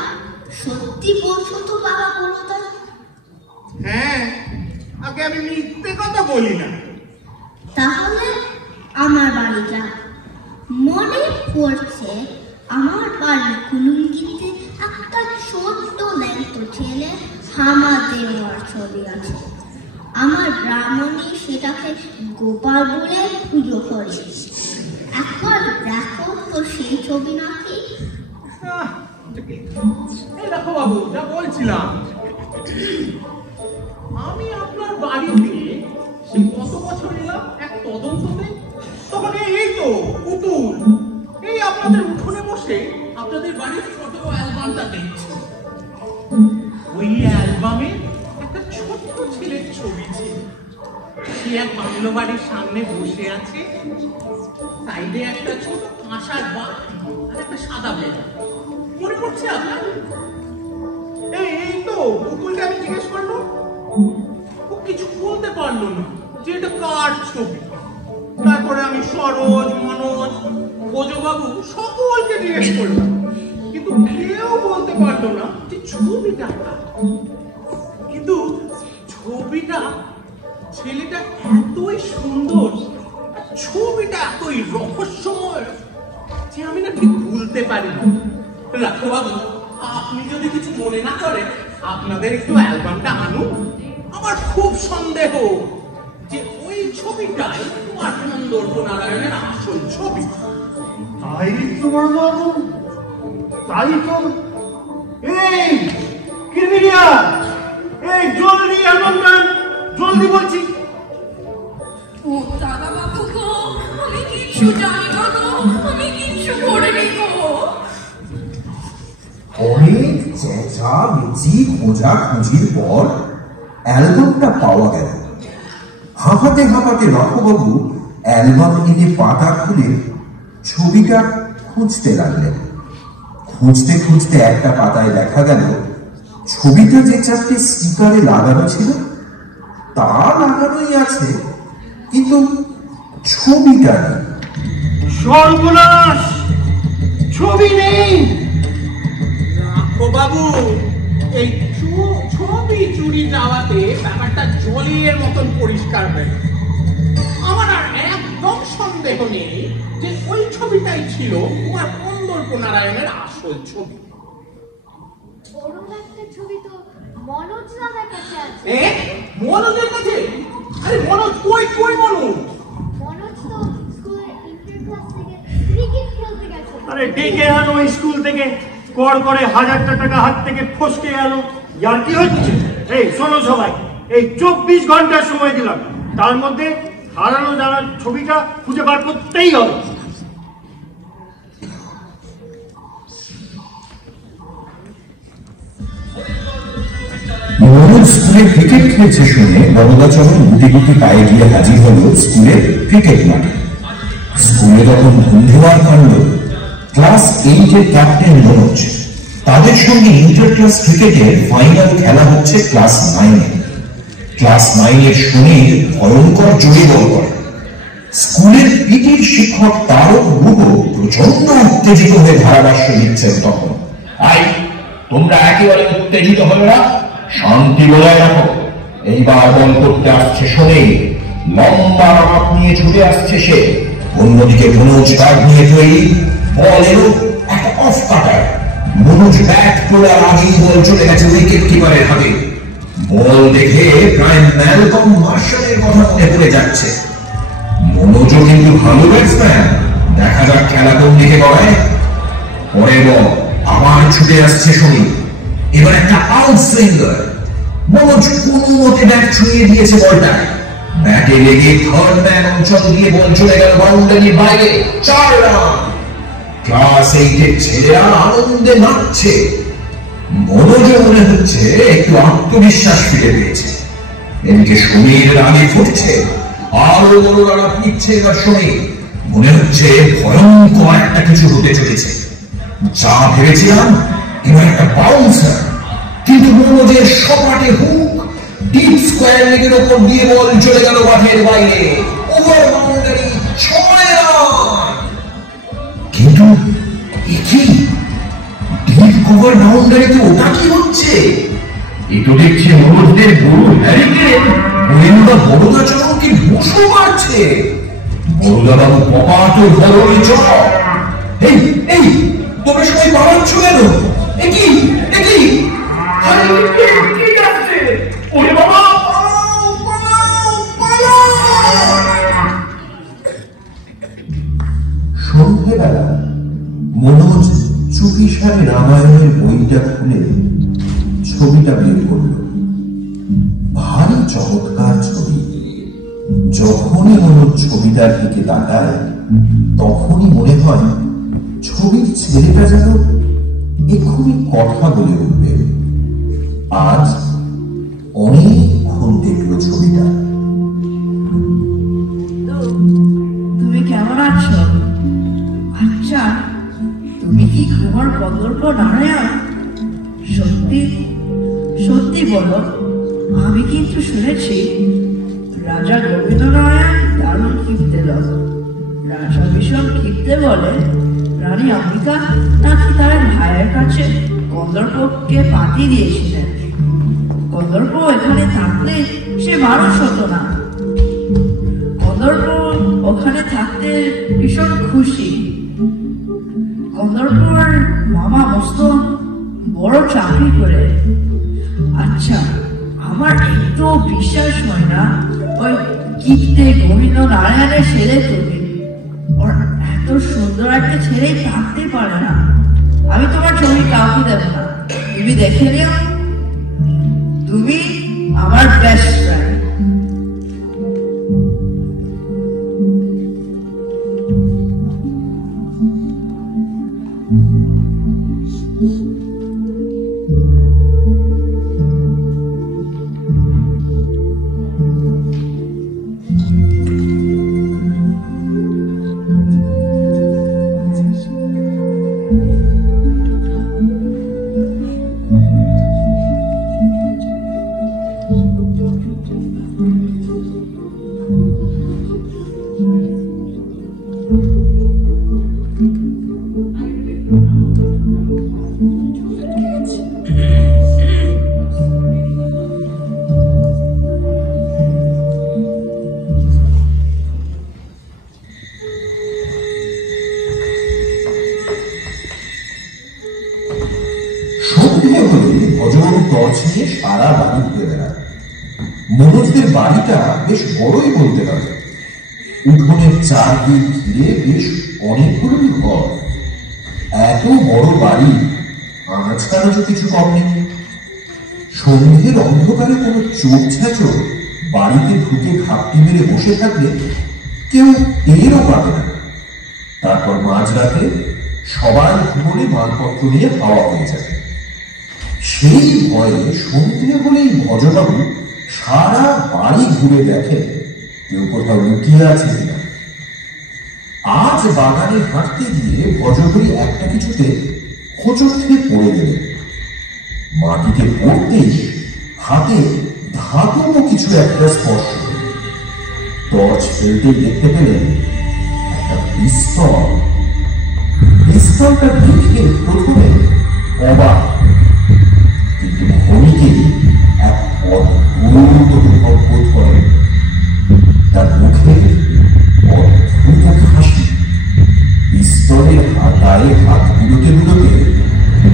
সত্যি বলছো তো বাবা? বলো তো। হ্যাঁ, আগে আমি মিথ্যে কথা বলি না। তাহলে আমার বাড়িটা মনে পড়ছে, আমার বাড়ির কুলুঙ্গিতে একটা ছোট্ট ল্যাংট ছেলে হামা দেওয়ার ছবি আছে। আমার ব্রাহ্মণী সেটাকে গোপাল বলে পুজো করে। একবার দেখো তো সেই ছবি নাকি? এই দেখো বাবু, যা বলছিলাম, আমি আপনার বাড়িতে সেই কত বছর এলাম এক তদন্ততে, তখন এই তো পুতুল এই আপনাদের উঠোনে বসে আপনাদের বাড়ির ফটো অ্যালবামটা দেখছি। ওই অ্যালবামে একটা ছোট্ট ছেলের ছবি ছিল। সে এক বাংলো বাড়ির সামনে বসে আছে, সাইডে একটা ছোট কাঁসার বাঘ আর একটা সাদা বেড়া। মনে পড়ছে আপনার? এই তো পুতুলকে আমি জিজ্ঞেস করলো, ও কিছু বলতে পারলো না যে এটা কার ছবি। তারপরে আমি সরোজ, মনোজ, ভোজবাবু সকলকে জিজ্ঞেস করলাম, কিন্তু কেউ বলতে পারলো না যে ছবিটা কার। কিন্তু ছবিটা, ছেলেটা এতই সুন্দর, ছবিটা এতই রহস্যময় যে আমি না ঠিক ভুলতে পারি না। রাখো বাবু, আপনি যদি কিছু মনে না করেন, আপনাদের একটু অ্যালবামটা আনুন। আমার খুব সন্দেহ যে ওই ছবিটাই কুমার কন্দর্প নারায়ণের আসল ছবি। তাই তো বড়বাবু, তাই তো। এই কিরমিরিয়া, এই জলদি অ্যালবামটা জলদি বলছি। ও দাদা বাবু গো, আমি কিচ্ছু জানি না গো, আমি কিচ্ছু করিনি গো। অনেক চেঁচা মেচি খোঁজাখুঁজির পর অ্যালবামটা পাওয়া গেল। হাঁপাতে হাঁপাতে রাঘববাবু অ্যালবাম এনে পাতা খুলে ছবিটা খুঁজতে লাগলেন। খুঁজতে খুঁজতে একটা পাতায় দেখা গেল ছবিটা যে 4টে স্টিকারে লাগানো ছিল তা লাগানোই আছে, কিন্তু ছবিটা নেই। সর্বনাশ, ছবি নেই। বাবু, এই ছবি চুরি যাওয়াতে ব্যাপারটা জলের মতন পরিষ্কার হয়ে আমার আর একদম সন্দেহ নেই যে ওই ছবিটাই ছিল তোমার কন্দর্প নারায়ণের আসল ছবি। ছবি তো মনোজ দাদার কাছে আছে। মনোজের কাছে? আরে মনোজ কই মনোজ? মনোজ তো স্কুলের ইন্টার ক্লাস থেকে ক্রিকেট খেলতে গেছে। আরে ডেকে আনো স্কুল থেকে, কর করে 1000টা টাকা হাত থেকে ফসকে গেল। আর কি হচ্ছে? এই শোনো সবাই, এই 24 ঘন্টা সময় দিলাম, তার মধ্যে হারানো জানার ছবিটা খুঁজে বার করতেই হবে। মনোজ স্কুলে ক্রিকেট খেলছে শুনে বরদাচরণ গুটি গুটি পায়ে গিয়ে হাজির হলো স্কুলের ক্রিকেট মাঠে। স্কুলে তখন ধুন্ধুমার কাণ্ড। ক্লাস 8-এর ক্যাপ্টেন মনোজ, তাদের সঙ্গে ইন্টার ক্লাস ক্রিকেটের ফাইনাল খেলা হচ্ছে ক্লাস 9-এ। ক্লাস 9-এর সুনীল ভয়ঙ্কর জোরে বল করে। স্কুলের পিটির শিক্ষক তারক গুহ প্রচন্ড উত্তেজিত হয়ে ধারাভাষ্য দিচ্ছেন তখন। তোমরা একেবারে উত্তেজিত হলো না, শান্তি বজায় রাখো। এইবার বল করতে আসছে শোনে, লম্বা রাত নিয়ে ছুটে আসছে সে। অন্যদিকে মনোজ কার্ড নিয়ে তৈরি, বল এলো একটা অফ কাটার। মনোজ ব্যাট তোলার আগেই বল চলে গেছে উইকেট কিপারের হাতে। বল দেখে প্রায় ম্যালকম মার্শালের কথা মনে পড়ে যাচ্ছে। মনোজও কিন্তু ভালো ব্যাটসম্যান, দেখা যাক খেলা কোন দিকে গড়ায়। পরের বল আবার ছুটে আসছে শনি, এবার একটা আউট সুইঙ্গার। মনোজ কোনো মতে ব্যাট ছুঁয়ে দিয়েছে বলটা, ব্যাটে লেগে থার্ড ম্যান অঞ্চল দিয়ে বল চলে গেল বাউন্ডারির বাইরে। 4 রান। ক্লাস 8-এর ছেলেরা আনন্দে নাচছে। মনোজও মনে হচ্ছে একটু আত্মবিশ্বাস ফিরে পেয়েছে। এদিকে সমীর রাগে ফুটছে, আরো বড় রান নিচ্ছে এবার সমীর। মনে হচ্ছে ভয়ঙ্কর একটা কিছু হতে চলেছে। যা ভেবেছিলাম এবার একটা বাউন্সার, কিন্তু মনোজের সপাটে হুক ডিপ স্কোয়ার লেগের উপর দিয়ে বল চলে গেল মাঠের বাইরে। Over boundary, 6 run. কিন্তু কি ডিপ কভার বাউন্ডারিতে ওটা কি হচ্ছে? একটু দেখছি মনোজদের গরু হ্যারিকেন গোয়েন্দা বরদাচরণকে বসো মারছে। বরদাবাবু কপাট ও ধরো চল। এই তোমরা সবাই পালাচ্ছ কেন? একই সন্ধ্যেবেলা মনোজ চুপিসারে রামায়ণের বইটা খুলে ছবিটা বের করল। ভারী চমৎকার ছবি। যখনই মনোজ ছবিটার দিকে তাকায় তখনই মনে হয় ছবির ছেলেটা যেন এক্ষুনি কথা বলে উঠবে। আজ অনেকক্ষণ দেখলো ছবিটা। তুমি কেমন আছো? আচ্ছা, তুমি কি তোমার কন্দর্প নারায়ণ? সত্যি সত্যি বলো, আমি কিন্তু শুনেছি রাজা গোবিন্দ নারায়ণ দারুণ ক্ষিপ্তে লোক। রাজা ভীষণ ক্ষিপ্তে বলে রানী অম্বিকা নাকি তার ভাইয়ের কাছে কন্দর্পকে পাঠিয়ে দিয়েছিলেন। কন্দর্প এখানে থাকলে সে মানুষ হতো না। কন্দর্প ওখানে থাকতে ভীষণ খুশি। কন্দর্পর মামা মস্ত বড় চাকরি করে। আচ্ছা, আমার একটু বিশ্বাস হয় না ওই কিপ্তে গোবিন্দ নারায়ণের ছেলে তুমি। ওর এত সুন্দর একটা ছেলে থাকতে পারে না। আমি তোমার ছবি কাউকে দেব না, তুমি দেখে নিও। তুমি আমার বেস্ট ফ্রেন্ড। সারা বাড়ি ঘুরে বেড়ায়। মনোজদের বাড়িটা বেশ বড়ই বলতে হবে। উঠোনের চারদিক ঘিরে বেশ অনেকগুলোই ঘর। এত বড় বাড়ি আনাজ কিছু কম নেই। সন্ধ্যের অন্ধকারে কোনো চোখ ছ্যাঁচো বাড়িতে ঢুকে ঘাপটি মেরে বসে থাকলে কেউ টেরও পাবে না। তারপর মাঝরাতে সবার ঘুমনে মালপত্র নিয়ে হাওয়া হয়ে যাবে। সেই ভয়ে সন্ধ্যে হলেই ভজবাবু সারা বাড়ি ঘুরে দেখে কেউ কোথাও লুকিয়ে আছে কিনা। আজ বাগানে হাঁটতে গিয়ে ভজহরি একটা কিছুতে হোঁচট খেয়ে পড়ে গেলেন। মাটিতে পড়তেই হাতে ধাতব কিছু একটা স্পর্শ। টর্চ ফেলতেই দেখতে পেলেন একটা পিস্তল। পিস্তলটা দেখে প্রথমে অবাক, কিন্তু ক্ষণিকেই এক অদ্ভুত অনুভব বোধ করেন। তার মুখে অদ্ভুত হাসি। পিস্তলের গায়ে হাত বুলোতে বুলোতে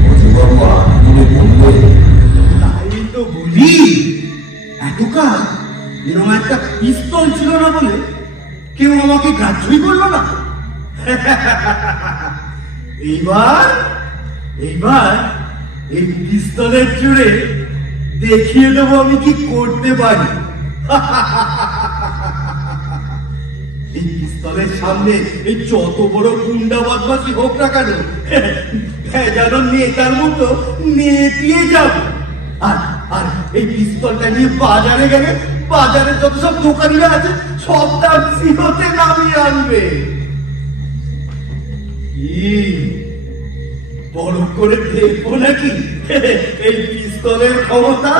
ভজবাবু আঙুলে বললেন, তাই তো বলি, এতকাল এরকম একটা পিস্তল ছিল না বলে কেউ আমাকে গ্রাহ্যই করলো না। এইবার এইবার এই পিস্তলের জুড়ে দেখিয়ে দেবো আমি কি করতে পারি। এই পিস্তলের সামনে এই যত বড় গুন্ডা বদমাশি হোক না কেন, ভেজানো নেতার মতো নেতিয়ে যাব। আর আর এই পিস্তলটা নিয়ে বাজারে গেলে বাজারে যত সব দোকানিরা আছে সব তার জিরোতে নামিয়ে আনবে। বড় করে দেখবো নাকি এই পিস্তলের ক্ষমতা।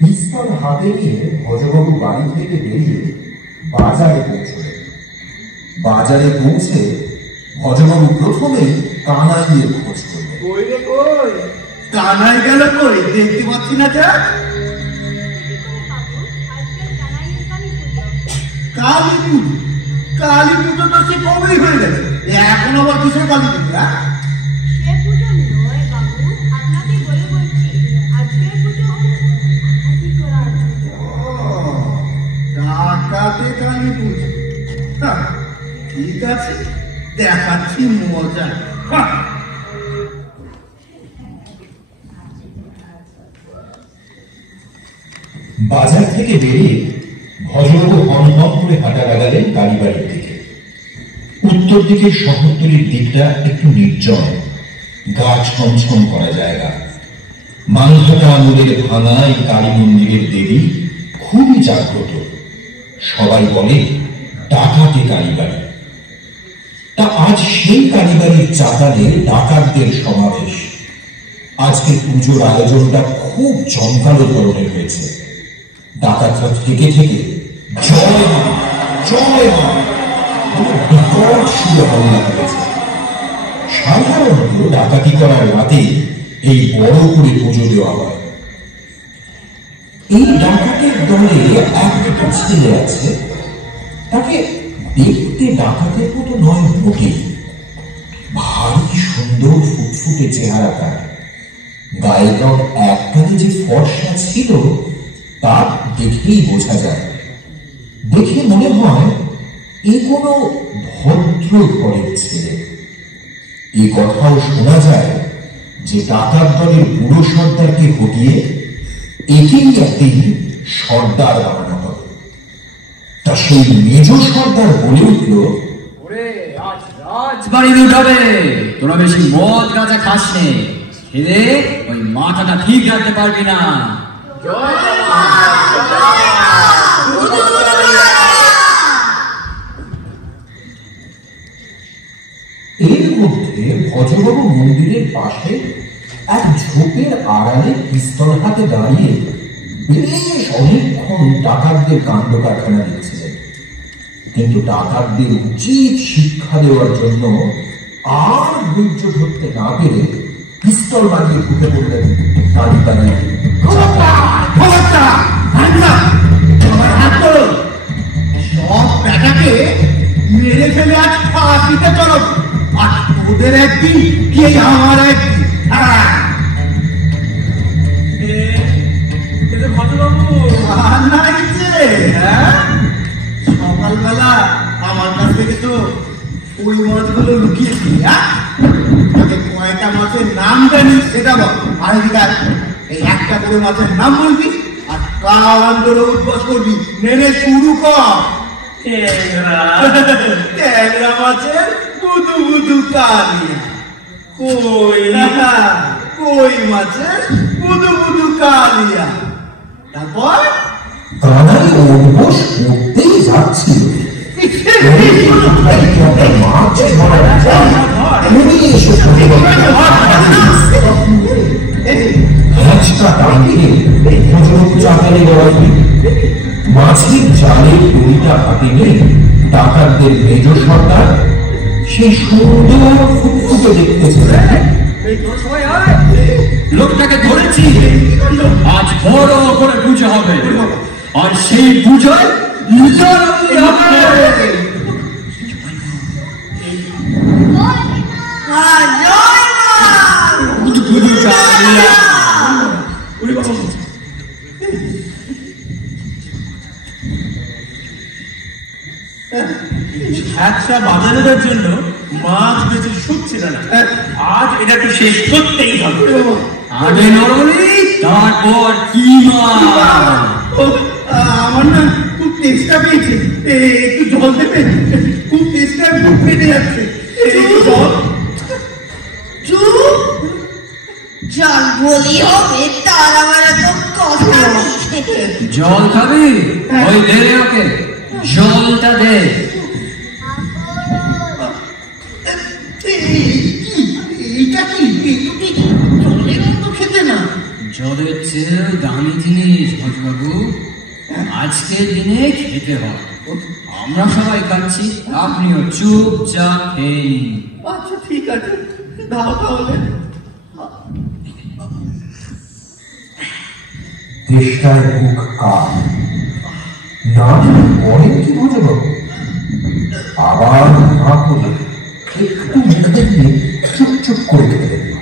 পিস্তল হাতে নিয়ে ভজবাবু বাড়ি থেকে বেরিয়ে বাজারে পৌঁছলেন। বাজারে পৌঁছে ভজবাবু প্রথমেই কানাইয়ের খোঁজ করলেন। কই রে কই, কানাই গেল কই, দেখতে পাচ্ছি না। যা কালী পুজো, কালী পুজো তো সে কবেই হয়ে গেছে, এখন আবার কিসের কালী পুজো? ডাকাতে কালী পুজো, ঠিক আছে, দেখাচ্ছি মজা। বাজার থেকে বেরিয়ে ভজবাবু হনহন করে হাঁটা লাগালেন কালীবাড়ির দিকে। উত্তর দিকের শহরতলির দিকটা একটু নির্জন, গা ছমছম করা জায়গা। মালহাটা আমলের ভাঙা এই কালী মন্দিরের দেবী খুবই জাগ্রত। সবাই বলে ডাকাতে কালীবাড়ি। তা আজ সেই কালীবাড়ির চাতালে ডাকাতদের সমাবেশ। আজকে পুজোর আয়োজনটা খুব জমকালো ধরনের হয়েছে। ডাকাতরা থেকে থেকে জয় মা জয় মা বিকট সুরে হল্লা করেছে। সাধারণত ডাকাতি করার রাতে এই বড় করে পুজো দেওয়া হয়। এই ডাকাতের দলে এক দুটো ছেলে আছে, তাকে দেখতে ডাকাতের মতো নয় মোটেই। ভারী সুন্দর ফুটফুটে চেহারা তার। গায়ের রং এককালে যে ফর্সা ছিল তা দেখেই বোঝা যায়। দেখে মনে হয় এ কোনো ভদ্র ঘরের ছেলে। এই কথাও শোনা যায় যে ডাকাত দলের বুড়ো সর্দারকে হটিয়ে একেই একদিন সর্দার বানানো হবে। তা সেই মেজ সর্দার বলে উঠল, রাজবাড়ির উঠাবে, তোরা বেশি মদ গাঁজা খাস নে, খেলে ওই মাথাটা ঠিক রাখতে পারবি না। এর মধ্যে ভজবাবু মন্দিরের পাশে এক ঝোপের আড়ালে পিস্তল হাতে দাঁড়িয়ে বেশ অনেকক্ষণ ডাকাতদের কাণ্ড কারখানা দেখছিলেন। কিন্তু ডাকাতদের উচিত শিক্ষা দেওয়ার জন্য আর ধৈর্য ধরতে না পেরে পিস্তল বাজিয়ে ঢুকে পড়লেন কালীবাড়ির। বেটাকে মেরে ফেলে আজ ফাঁসিতে চলো, আর তোদের একদিন কে আমার একদিন। সকালবেলা আমার কাছ থেকে তো ওই মাছগুলো লুকিয়েছি। তাকে কয়টা মাছের নাম জানিস সেটা বল। আর এই একটা করে মাছের নাম বলবি আর কাল আন্দোলন উদ্বাস করবি। নেমে শুরু কর। ট্যাংরা মাছের বুদু বুদু কালিয়া। কই মাছের বুদু বুদু কালিয়া। তারপর কানাই উদ্বাস করতেই যাচ্ছিল। মাছ মাছের জালের দড়িটা হাতে নিয়ে ডাকাতদের মেজ সর্দার সেই সুন্দর ফুটফুটে দেখতেছিল। লোকটাকে ধরেছি, আজ বড় করে পুজো হবে, আর সেই পুজোয় একটা বাজারের জন্য মাছ বেশি সুখ ছিল না, আজ এটাকে শেষ করতেই হবে। আগে নরলি তারপর কি আমার না খুব চেষ্টা পেয়েছে, একটু জল দেবে। খুব চেষ্টা খুব ফেটে যাচ্ছে। জল বলি হবে তার আমার এত কথা। জল খাবি? ওই দে ওকে জলটা দে। এইটা কি জলের মতো খেতে না? জলের চেয়ে দামি জিনিস বাবু, আজকের দিনে খেতে হয়। আমরা সবাই খাচ্ছি, আপনিও চুপচাপ খেয়ে নিন। আচ্ছা ঠিক আছে, দাও তাহলে। চেষ্টায় মুখ কাল না অনেক কি বুঝে বাবু। আবার না করে একটু মুখে দিয়ে চুপচুপ করে খেতে দিল।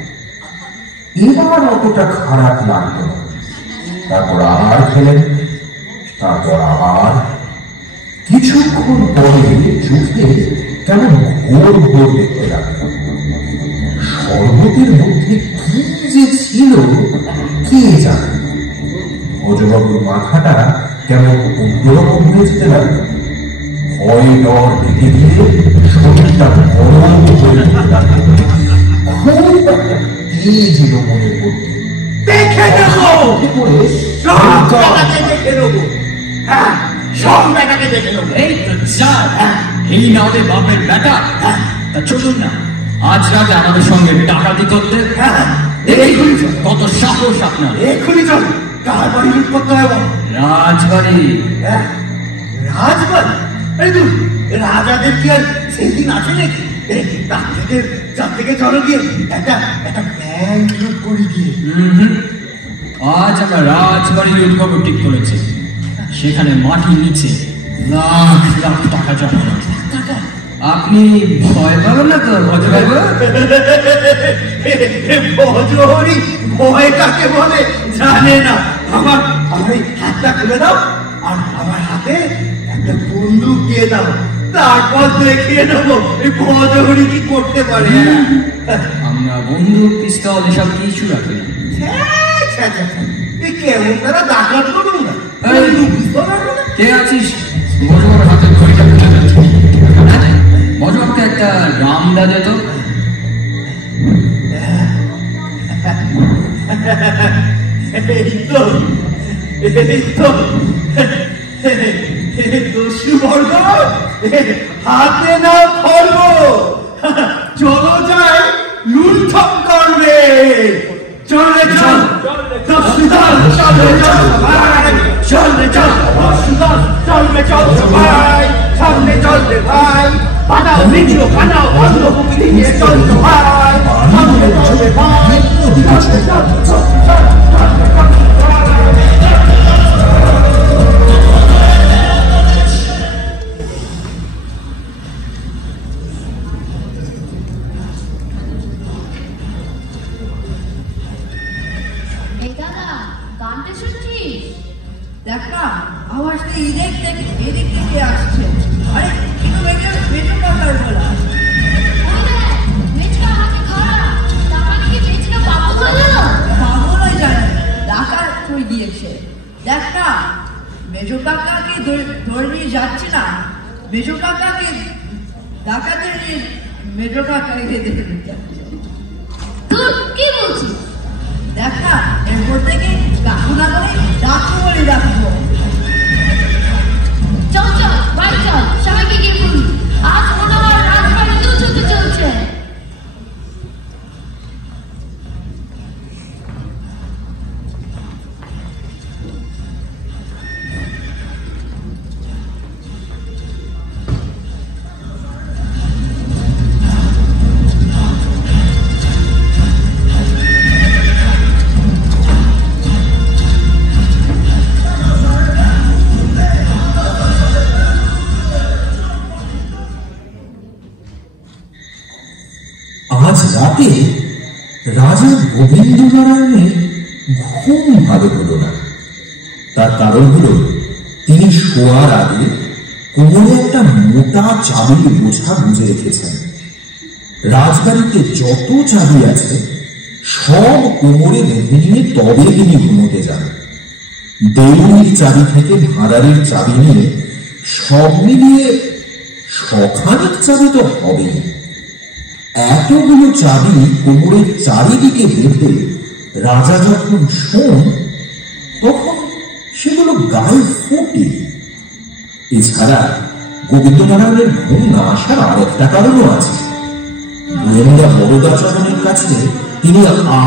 এবার অতটা খারাপ লাগলো না। তারপর আবার খেলেন, তারপর আবার কিছুক্ষণ পরে চোখে কেমন ঘোর ঘোর দেখতে লাগলো। শরবতের মধ্যে কি যে ছিল কে জানে। ভোজবাবুর মাথাটা কেমন অন্যরকম হয়ে যেতে লাগলো। ভয় ডর ঢেকে দিয়ে শরীরটা গরম হয়ে খুব একটা তেজ এলো মনের মধ্যে। দেখে নেবো, দেখে নেবো, সব বেটাকে দেখে নেবো। এই তো চার, এই না ওদের বাপের বেটা। তা চলুন না আজ রাতে আমাদের সঙ্গে ডাকাতি করতে। এক্ষুনি কত সাহস আপনার! এক্ষুনি চল। কার বাড়ি লুট করতে হবে? রাজবাড়ি। রাজবাড়ি? এই তো রাজাদের কি আর সেদিন আসে নাকি? তার থেকে চলো গিয়ে একটা ব্যাংক লুট করি গিয়ে। আজ আমরা রাজবাড়ি লুট করবো ঠিক করেছি। সেখানে মাটির নিচে লাখ লাখ টাকা জমা। আপনি ভয় পাবেন না তো ভজবাবু? ভজহরি ভয় কাকে বলে জানে না। আমার হাতটা খুলে দাও, আর আমার হাতে একটা বন্দুক দিয়ে দাও, তারপর দেখিয়ে নেবো এই ভজহরি কি করতে পারে। আমরা বন্দুক পিস্তল এসব কিছু রাখি না। কেমন তারা ডাকাত করুন না। কে আছিস? ভজবার হাতে ঘড়িটা খুলে দেন। ভজবাবুকে একটা গামলা দে তো। দস্যুবর্গ হাতে না খর্ব, চলো যায় লুণ্ঠন করবে। চলে চল দস্যুদল, চলে চল ভাই, চলে চল দস্যুদল, চলবে চল ভাই, সামনে চলবে ভাই, বানাও ভিডিও বানাও, অন্য বুকি দিয়ে চলবে ভাই, সামনে চলবে ভাই, চলবে চল দেখ না আওয়াজটা এদিক থেকে আসছে। আরে কিন্তু মেজো কাকার বলা। পাগল হয়ে যায়, ডাকার কই দিয়েছে। দেখ না মেজো কাকাকে ধরে নিয়ে যাচ্ছে না, মেজো কাকাকে ডাকাতে নিয়ে মেজো কাকাকে দেখে যাচ্ছে। কি বলছিস? দেখ না এরপর থেকে কাকু না করে ডাকু বলে ডাকবো। চল চল বাড়ি চল, সবাইকে গিয়ে বলি আজ মনে হয় রাজবাড়ি লুট হতে চলছে। আজ রাতে রাজা গোবিন্দনারায়ণের ঘুম ভালো হলো না। তার কারণ হলো তিনি শোয়ার আগে কোমরে একটা মোটা চাবির বোঝা গুঁজে রেখেছেন। রাজবাড়িতে যত চাবি আছে সব কোমরে বেঁধে নিয়ে তবে তিনি ঘুমোতে যান। দেউলির চাবি থেকে ভাঁড়ারের চাবি নিয়ে সব মিলিয়ে শখানেক চাবি তো হবেই। এতগুলো চাবি কোমরের চারিদিকে বেঁধে রাজা যখন শোন তখন সেগুলো গায়ে ফোটে। এছাড়া গোবিন্দনারায়ণের ঘুম না আসার আরেকটা কারণও আছে। গোয়েন্দা বরদাচরণের কাছে তিনি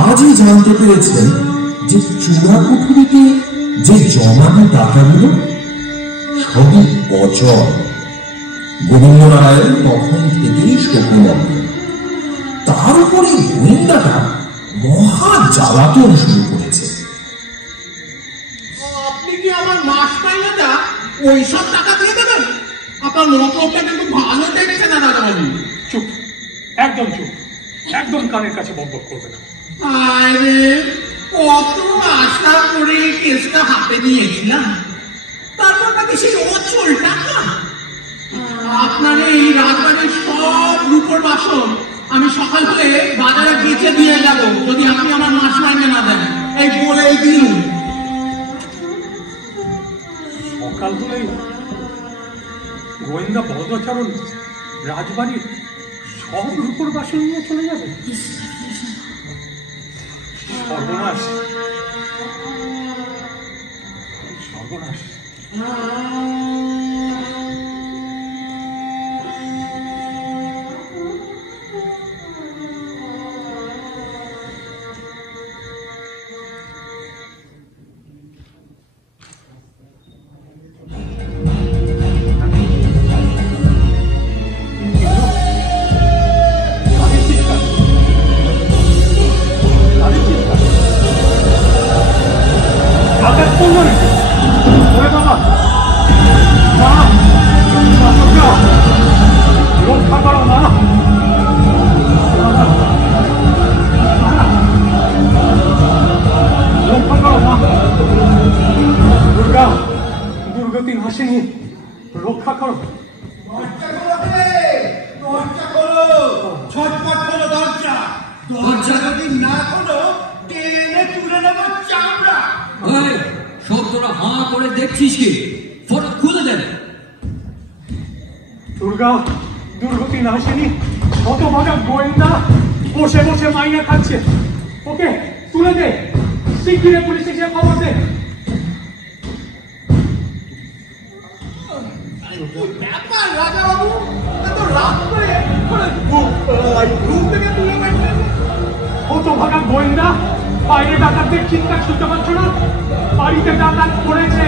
আজই জানতে পেরেছেন যে চূড়া পুকুরিতে যে জমানো টাকাগুলো সবই অচল। গোবিন্দনারায়ণ তখন থেকেই শোকমগ্ন। তার উপরে গোয়েন্দাটা মহা জ্বালাতন শুরু করেছে। আপনি কি আমার মাস মাইনেটা ওই সব টাকা দিয়ে দেবেন? আপনার মতলবটা কিন্তু ভালো দেখছে না দাদাবাবু। চুপ, একদম চুপ, একদম কানের কাছে বকবক করবে না। আরে কত আশা করে কেসটা হাতে নিয়েছিলাম, তারপর নাকি সেই অচল টাকা। আপনার এই রাজবাড়ির সব রূপোর বাসন আমি সকাল হলে বাজারে বেচে দিয়ে যাব যদি আপনি আমার মাস মাইনে না দেন। এই বলেই দিন। সকাল হলেই গোয়েন্দা বরদাচরণ রাজবাড়ির সব রূপোর বাসন নিয়ে চলে যাবে? সর্বনাশ, সর্বনাশ। দুর্গতি হাসিনি, রক্ষা করো। ছটপট করো দরজা, দরজা যদি না খোলো টেনে তুলে নেবো চামড়া। সব তোরা হাঁ করে দেখছিস কি? ফটো খুলে দেন। দুর্গা, দুর্গতি নাসিনী হতভাগা গোয়েন্দা বসে বসে মাইনে খাচ্ছে। ওকে তুলে দে, শিগগিরই পুলিশে গিয়ে খবর দে। ব্যাপার রাজা বাবু, এত রাত করে ঘুম থেকে তুলে বেড়াচ্ছেন। হতভাগা গোয়েন্দা বাইরে ডাকাতদের চিৎকার শুনতে পাচ্ছ না? বাড়িতে ডাকাত পড়েছে।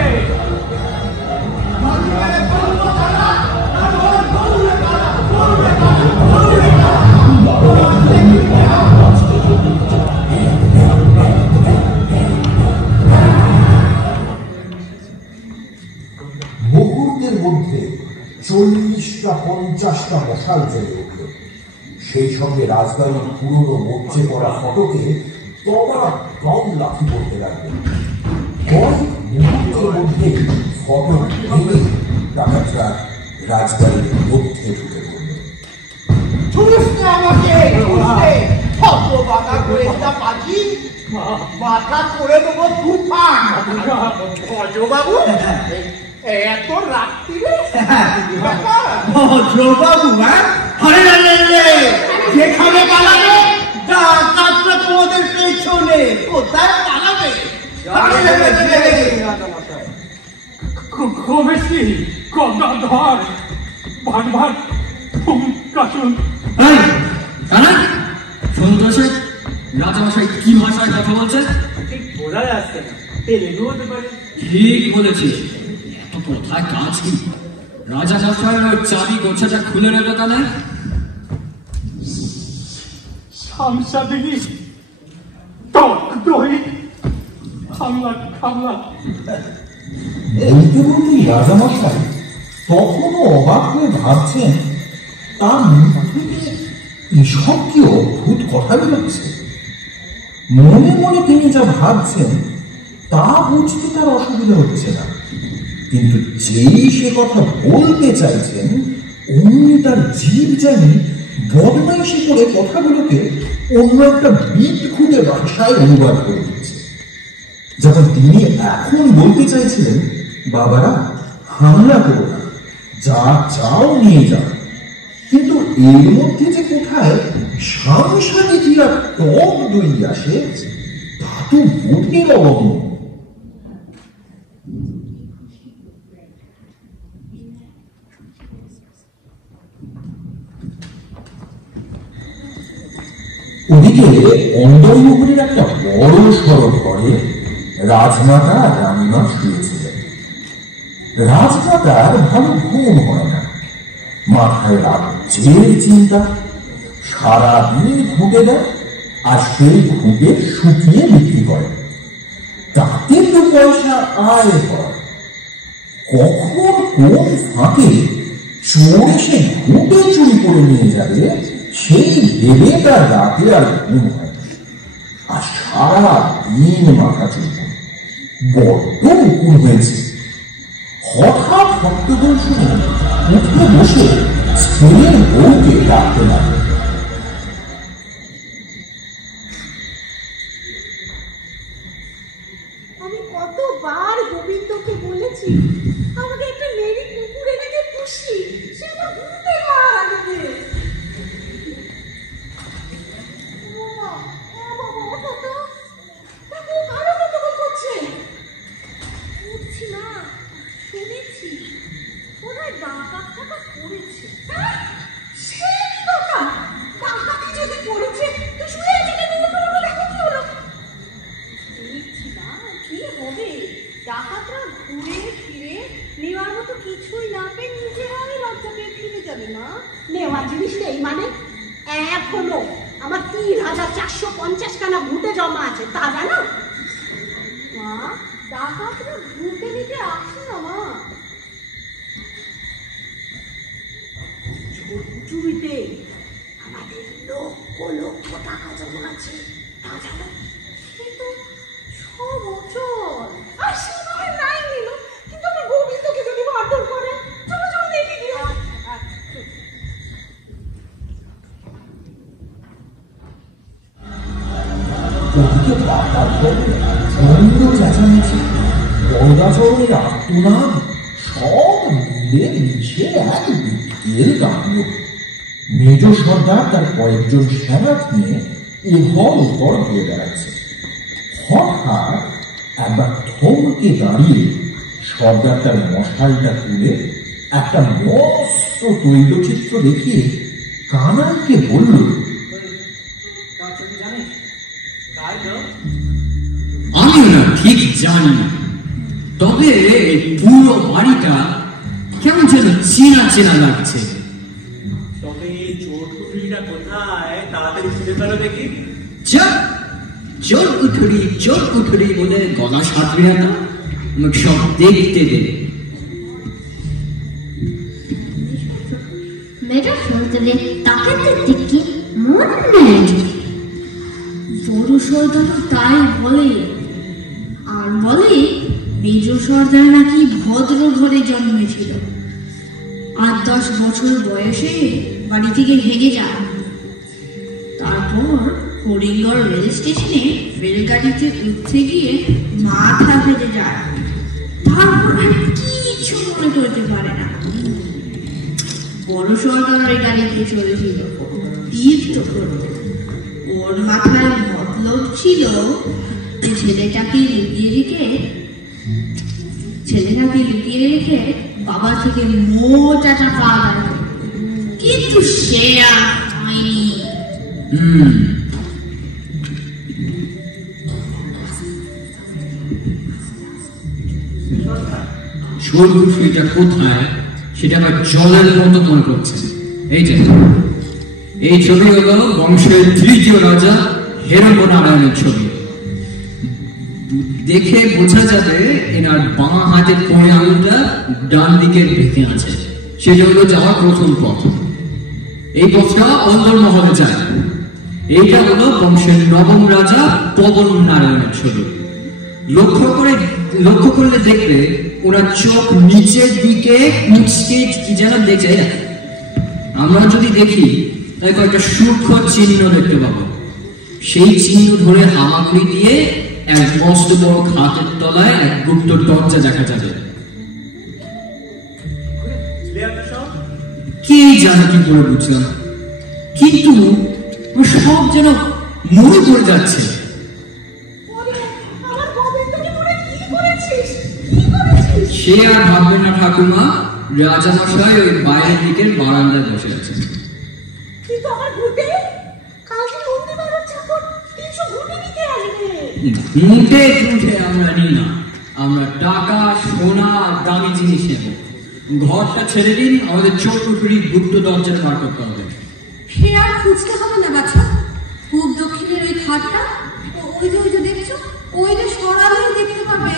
মুহূর্তের মধ্যে 40টা 50টা মশাল জ্বলে উঠল। সেই সঙ্গে রাজবাড়ির পুরনো মরচে পড়া ফটকে দম লাথি পড়তে লাগলো। মুহূর্তের মধ্যে ফটক ভেঙে ডাকাতরা রাজবাড়ির মধ্যে ঢুকে পড়ল। মাথা করে দেবো তুফান। ভজবাবু এত রাত্রিরে ভদ্রবাবু, যেখানে পালাবে ডাকাতরা তোমাদের পেছনে, কোথায় পালাবে? কমেছি গদাধর ভাটভাট কাচুন। সন্তোষে রাজামশাই কি ভাষায় কথা বলছেন? ঠিক বোঝা যাচ্ছে না, তেলেগু হতে পারে। ঠিক বলেছিস, এত কোথায় কাজ কি? রাজামশাই ওর চাবি গোছাটা খুলে রইল কানে। শামসা দিদি টক দই খামলা খামলা। বলতে বলতেই রাজামশাই তখনও অবাক হয়ে ভাবছেন তার মুখ থেকে এসব কি অদ্ভুত কথা বেরোচ্ছে। মনে মনে তিনি যা ভাবছেন তা বুঝতে তার অসুবিধা হচ্ছে না, কিন্তু যেই সে কথা বলতে চাইছেন অমনি তার জীব জানি বদমাইশি করে কথাগুলোকে অন্য একটা বিদঘুটে ভাষায় অনুবাদ করে দিচ্ছে। যখন তিনি এখন বলতে চাইছিলেন, বাবারা হামলা করো না, যা চাও নিয়ে যাও, কিন্তু এর মধ্যে যে কোথায় সাংসারিকরা টক দই আসে তা তো বোধের অবগণ। ওদিকে অন্দরমহলের একটা বড় সড়ক করে রাজমাতা আর রানীমা শুয়েছিলেন। রাজমাতার ভালো ঘুম হয় না, মাথায় রাজ্যের চিন্তা, সারাদিন ঘুটে দেয় আর সেই ঘুটে শুকিয়ে বিক্রি করে, তাতে তো পয়সা আয় হয়। কখন কোন ফাঁকে চোর এসে ঘুটে চুরি করে নিয়ে যাবে সেই ভেবে তার রাতে আর ঘুম হয়, আর সারা দিন মাথা চলবে। বড্ড উকুন হয়েছে। হঠাৎ ভক্তগণ শুনে উঠে বসে ছেলের বউকে ডাকতে লাগলো। আমি কতবার গোবিন্দকে বলেছি আমাকে একটা মেরি কুকুর এনেকে পুষি, সেটা ঘুরতে খাওয়া লাগবে। ডাকাতরা ঘুরে ফিরে নেওয়ার মতো কিছুই না পেয়ে নিজেরাই লজ্জা পেয়ে ফিরে যাবে না। নেওয়ার জিনিস নেই মানে? এখনো আমার ৩,৪৫০ খানা ঘুটে জমা আছে, তা জানো? মা, ডাকাতরা ঘুরতে নিতে আসে না মা। চুরিতে আমাদের লক্ষ লক্ষ টাকা জমা আছে, তা জানো? কিন্তু সব অচল। আর সে নয় নাই নিল, কিন্তু আমার গোবিন্দকে যদি মারধর করে, চলো চলো দেখে গিয়ে। ওদিকে ডাকাত দলের বন্ধ চেঁচামেচি, বরদাচরণের আর্তনাদ সব মিলে মিশে এক বিকেল কাটল। মেজ সর্দার তার কয়েকজন সেনাক নিয়ে এঘর ওপর ঘুরে বেড়াচ্ছে। হঠাৎ একবার থমকে দাঁড়িয়ে সর্দার তার মশালটা তুলে একটা মস্ত তৈলচিত্র দেখিয়ে কানাইকে বলল, আমিও না ঠিক জানি না, তবে পুরো বাড়িটা কেমন যেন চেনা চেনা লাগছে। তবে এই চোর কুঠুরিটা কোথায় তাড়াতাড়ি খুঁজে ফেলো দেখি। চোর কুঠুরি বলে গলা সাঁতরে না, আমাকে সব দেখতে দেবে। মেজর সর্দারের তাকে দেখতে কি মন নেই? বড় সর্দার তাই বলে, আর বলে মেজ সর্দার নাকি ভদ্র ঘরে জন্মেছিল, 8-10 বছর বয়সে বাড়ি থেকে ভেগে যান। তারপর হরিঙ্গর রেল স্টেশনে রেলগাড়িতে উঠতে গিয়ে মাথা ফেটে যায়। তারপর কিছু মনে করতে পারে না। বড় সর্দারের গাড়িতে চলেছিল তীর্থ করতে। ওর মাথায় মতলব ছিল যে ছেলেটাকে লুকিয়ে রেখে বাবা থেকে মোটা টাকা আদায় করবে, কিন্তু সে আর হয়নি। ছবিটা কোথায় সেটা আবার জলের মতো মনে করছে। এই যে এই ছবি হলো বংশের 3য় রাজা হেরম্ব নারায়ণের ছবি। দেখে বোঝা যাবে এনার বাঁ হাতের পরে আঙুলটা ডান দিকে রেখে আছে, সেটা হলো যাওয়ার প্রথম পথ। এই পথটা অন্দরমহলে যায়। এইটা হলো বংশের 9ম রাজা পবন নারায়ণের ছবি। লক্ষ্য করলে দেখবে ওনার চোখ নিচের দিকে মুচকে কি যেন দেখে। আমরা যদি দেখি তাই কয়েকটা সূক্ষ্ম চিহ্ন দেখতে পাবো। সেই চিহ্ন ধরে হামাগুড়ি দিয়ে এক মস্ত বড় খাতের তলায় এক গুপ্ত দরজা দেখা যাবে। কে জানে কি করে বুঝলাম, কিন্তু সব যেন মনে পড়ে যাচ্ছে। সে আর ভাববেন না ঠাকুমা, রাজামশাই ওই বাইরের দিকের বারান্দায় বসে আছে। আমরা নিই না, আমরা টাকা সোনা দামি জিনিস নেব। ঘরটা ছেড়ে দিন, আমাদের ছোট গুপ্ত দরজাটা বার করতে হবে। সে আর খুঁজতে হবে না বাচ্চা, পূব দক্ষিণের ওই খাটটা ওই যে দেখছো, ওই যে সরালেই দেখতে পাবে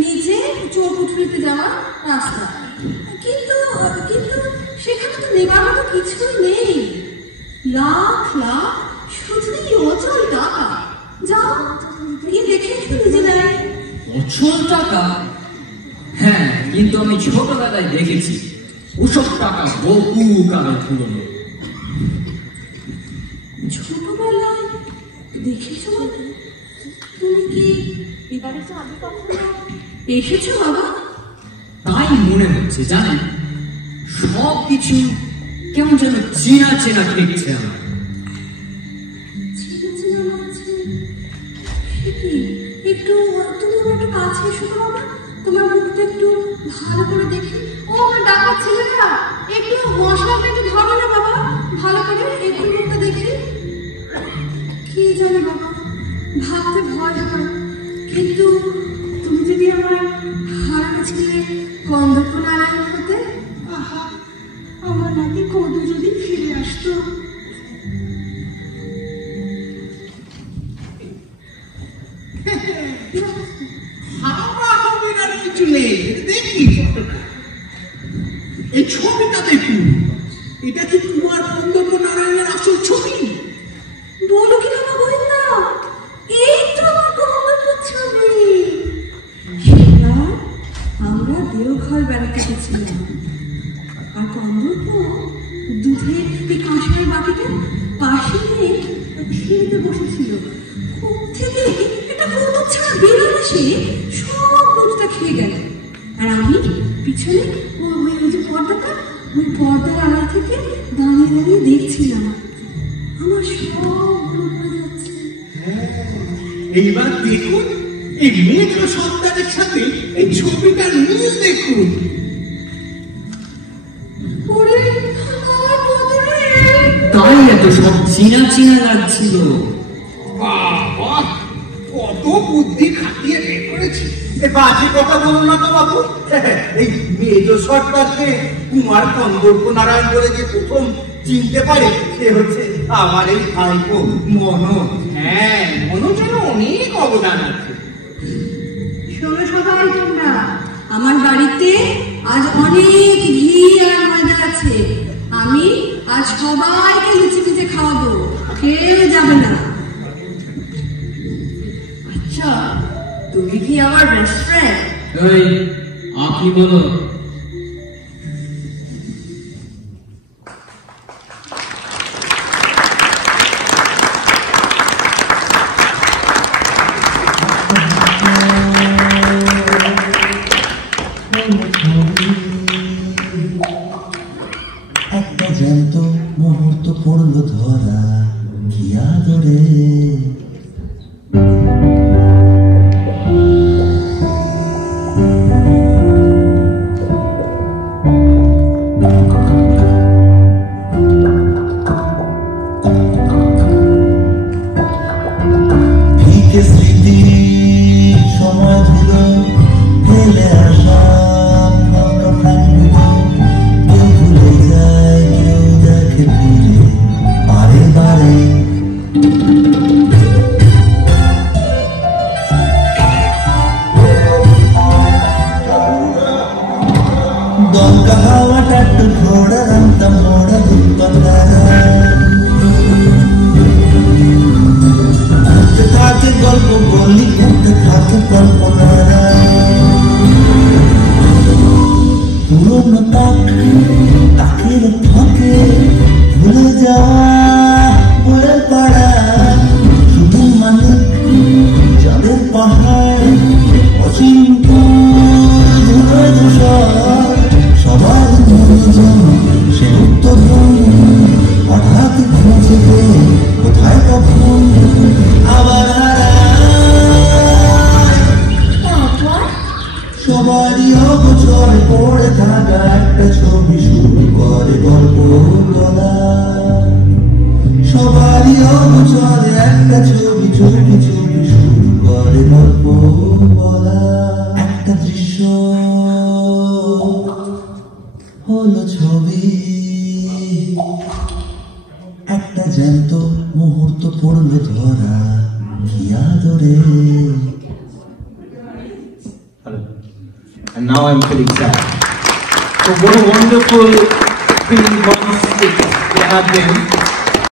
নিচে চৌকুঠুরিতে যাওয়ার রাস্তা। কিন্তু কিন্তু সেখানে তো নেবার মতো কিছুই নেই। লাখ লাখ শুধুই অচল টাকা। যাও গিয়ে দেখে নিজেরাই। অচল টাকা? হ্যাঁ, কিন্তু আমি ছোটবেলায় দেখেছি ওসব টাকা বহু কালের পুরনো। ছোটবেলায় দেখেছো? তুমি কি এবারে আগে কখনো এসেছো বাবা? তাই মনে হচ্ছে, জানেন, সব কিছু কেমন যেন চেনা চেনা ঠেকছে আমার। একটু তুমি একটু কাছে এসো তো বাবা, তোমার মুখটা একটু ভালো করে দেখি। ও আমার ডাকাত ছেলেরা, একটু মশলাটা একটু ধরো না বাবা, ভালো করে একটু মুখটা দেখি। কি জানে বাবা, ভাবতে ভয় হয়, কিন্তু তুমি যদি আমার হারানো ছেলে গন্ধর্ব নারায়ণ হতে, আহা, আমার নাকি কদু যদি ফিরে আসতো। কিছু নেই, দেখি এই ছবিটা দেখুন। এটা কি তোমার গন্ধর্ব নারায়ণের আসল ছবি? বলো কি বাবা, বল না, এই তো আমার গন্ধর্ব ছবি। সেটা আমরা দেওঘর বেড়াতে গেছিলাম, আর গন্ধর্ব দুধের এই কাঁসার বাটিটা পাশে নিয়ে খেলতে বসেছিল। থেকে একটা কৌতুক ছাড়া বেরোল সে, সব দুধটা খেয়ে গেল। আর আমি পিছনে ওই যে পর্দাটা, ওই পর্দার আড়াল থেকে দাঁড়িয়ে দাঁড়িয়ে দেখছিলাম। আমার সব ঘটনা যাচ্ছে। এইবার দেখুন এই মেজ সন্তানের সাথে এই ছবিটার মিল দেখুন। তাই এত সব চেনা চেনা লাগছিল। বাবা, কত বুদ্ধি খাটিয়ে বের করেছি। বাজে কথা বলো না তো বাবু। এই মেজ সর্দারকে কুমার গন্ধর্ব নারায়ণ বলে যে প্রথম চিনতে পারে সে হচ্ছে আমার এই ভাইপো মনোজ। হ্যাঁ, মনোজের অনেক অবদান আছে। শোনো সবাই তোমরা, আমার বাড়িতে আজ অনেক ঘি আর ময়দা আছে। আমি আজ সবাইকে লুচি পিঠে খাওয়াবো, কেউ যাবে না। আচ্ছা, তুমি কি আমার বেস্ট ফ্রেন্ড? ওই আপনি বলো। একটা জ্যান্ত মুহূর্ত পড়ল ধরা, কি আদরে ভিকে স্মৃতি সময় ধুল ফেলে আসা ফাঁকা প্রেমগুলো, কেউ ভুলে যায় কেউ দেখে ফিরে বারে বারে। দমকা হাওয়াটা একটু ঘোড়া রামতাম মোড়া দুঃখতারা, ঘুরতে থাকে গল্প বলি, ঘুরতে থাকে কল্পনারা। পুরনো তাকের ফাঁকে ভুলে যাওয়া বয়ে পাড়া, শুধু মালিক যাদের পাহাড় অচিন্ত ধরে ধূসর, সবার মনোজন সে উত্তর হঠাৎ খুঁজে পেয়ে কোথায় কখন আবার সবারই অগোচরে পড়ে থাকা একটা ছবি শুরু করে গল্প বলা। সবারই অগোচরে একটা ছবি ছবি ছবি শুরু করে গল্প বলা। একটা দৃশ্য হলো ছবি, একটা জ্যান্ত মুহূর্ত পড়ল ধরা, কি আদরে। And now I'm feeling sad. So what a wonderful feeling once they have been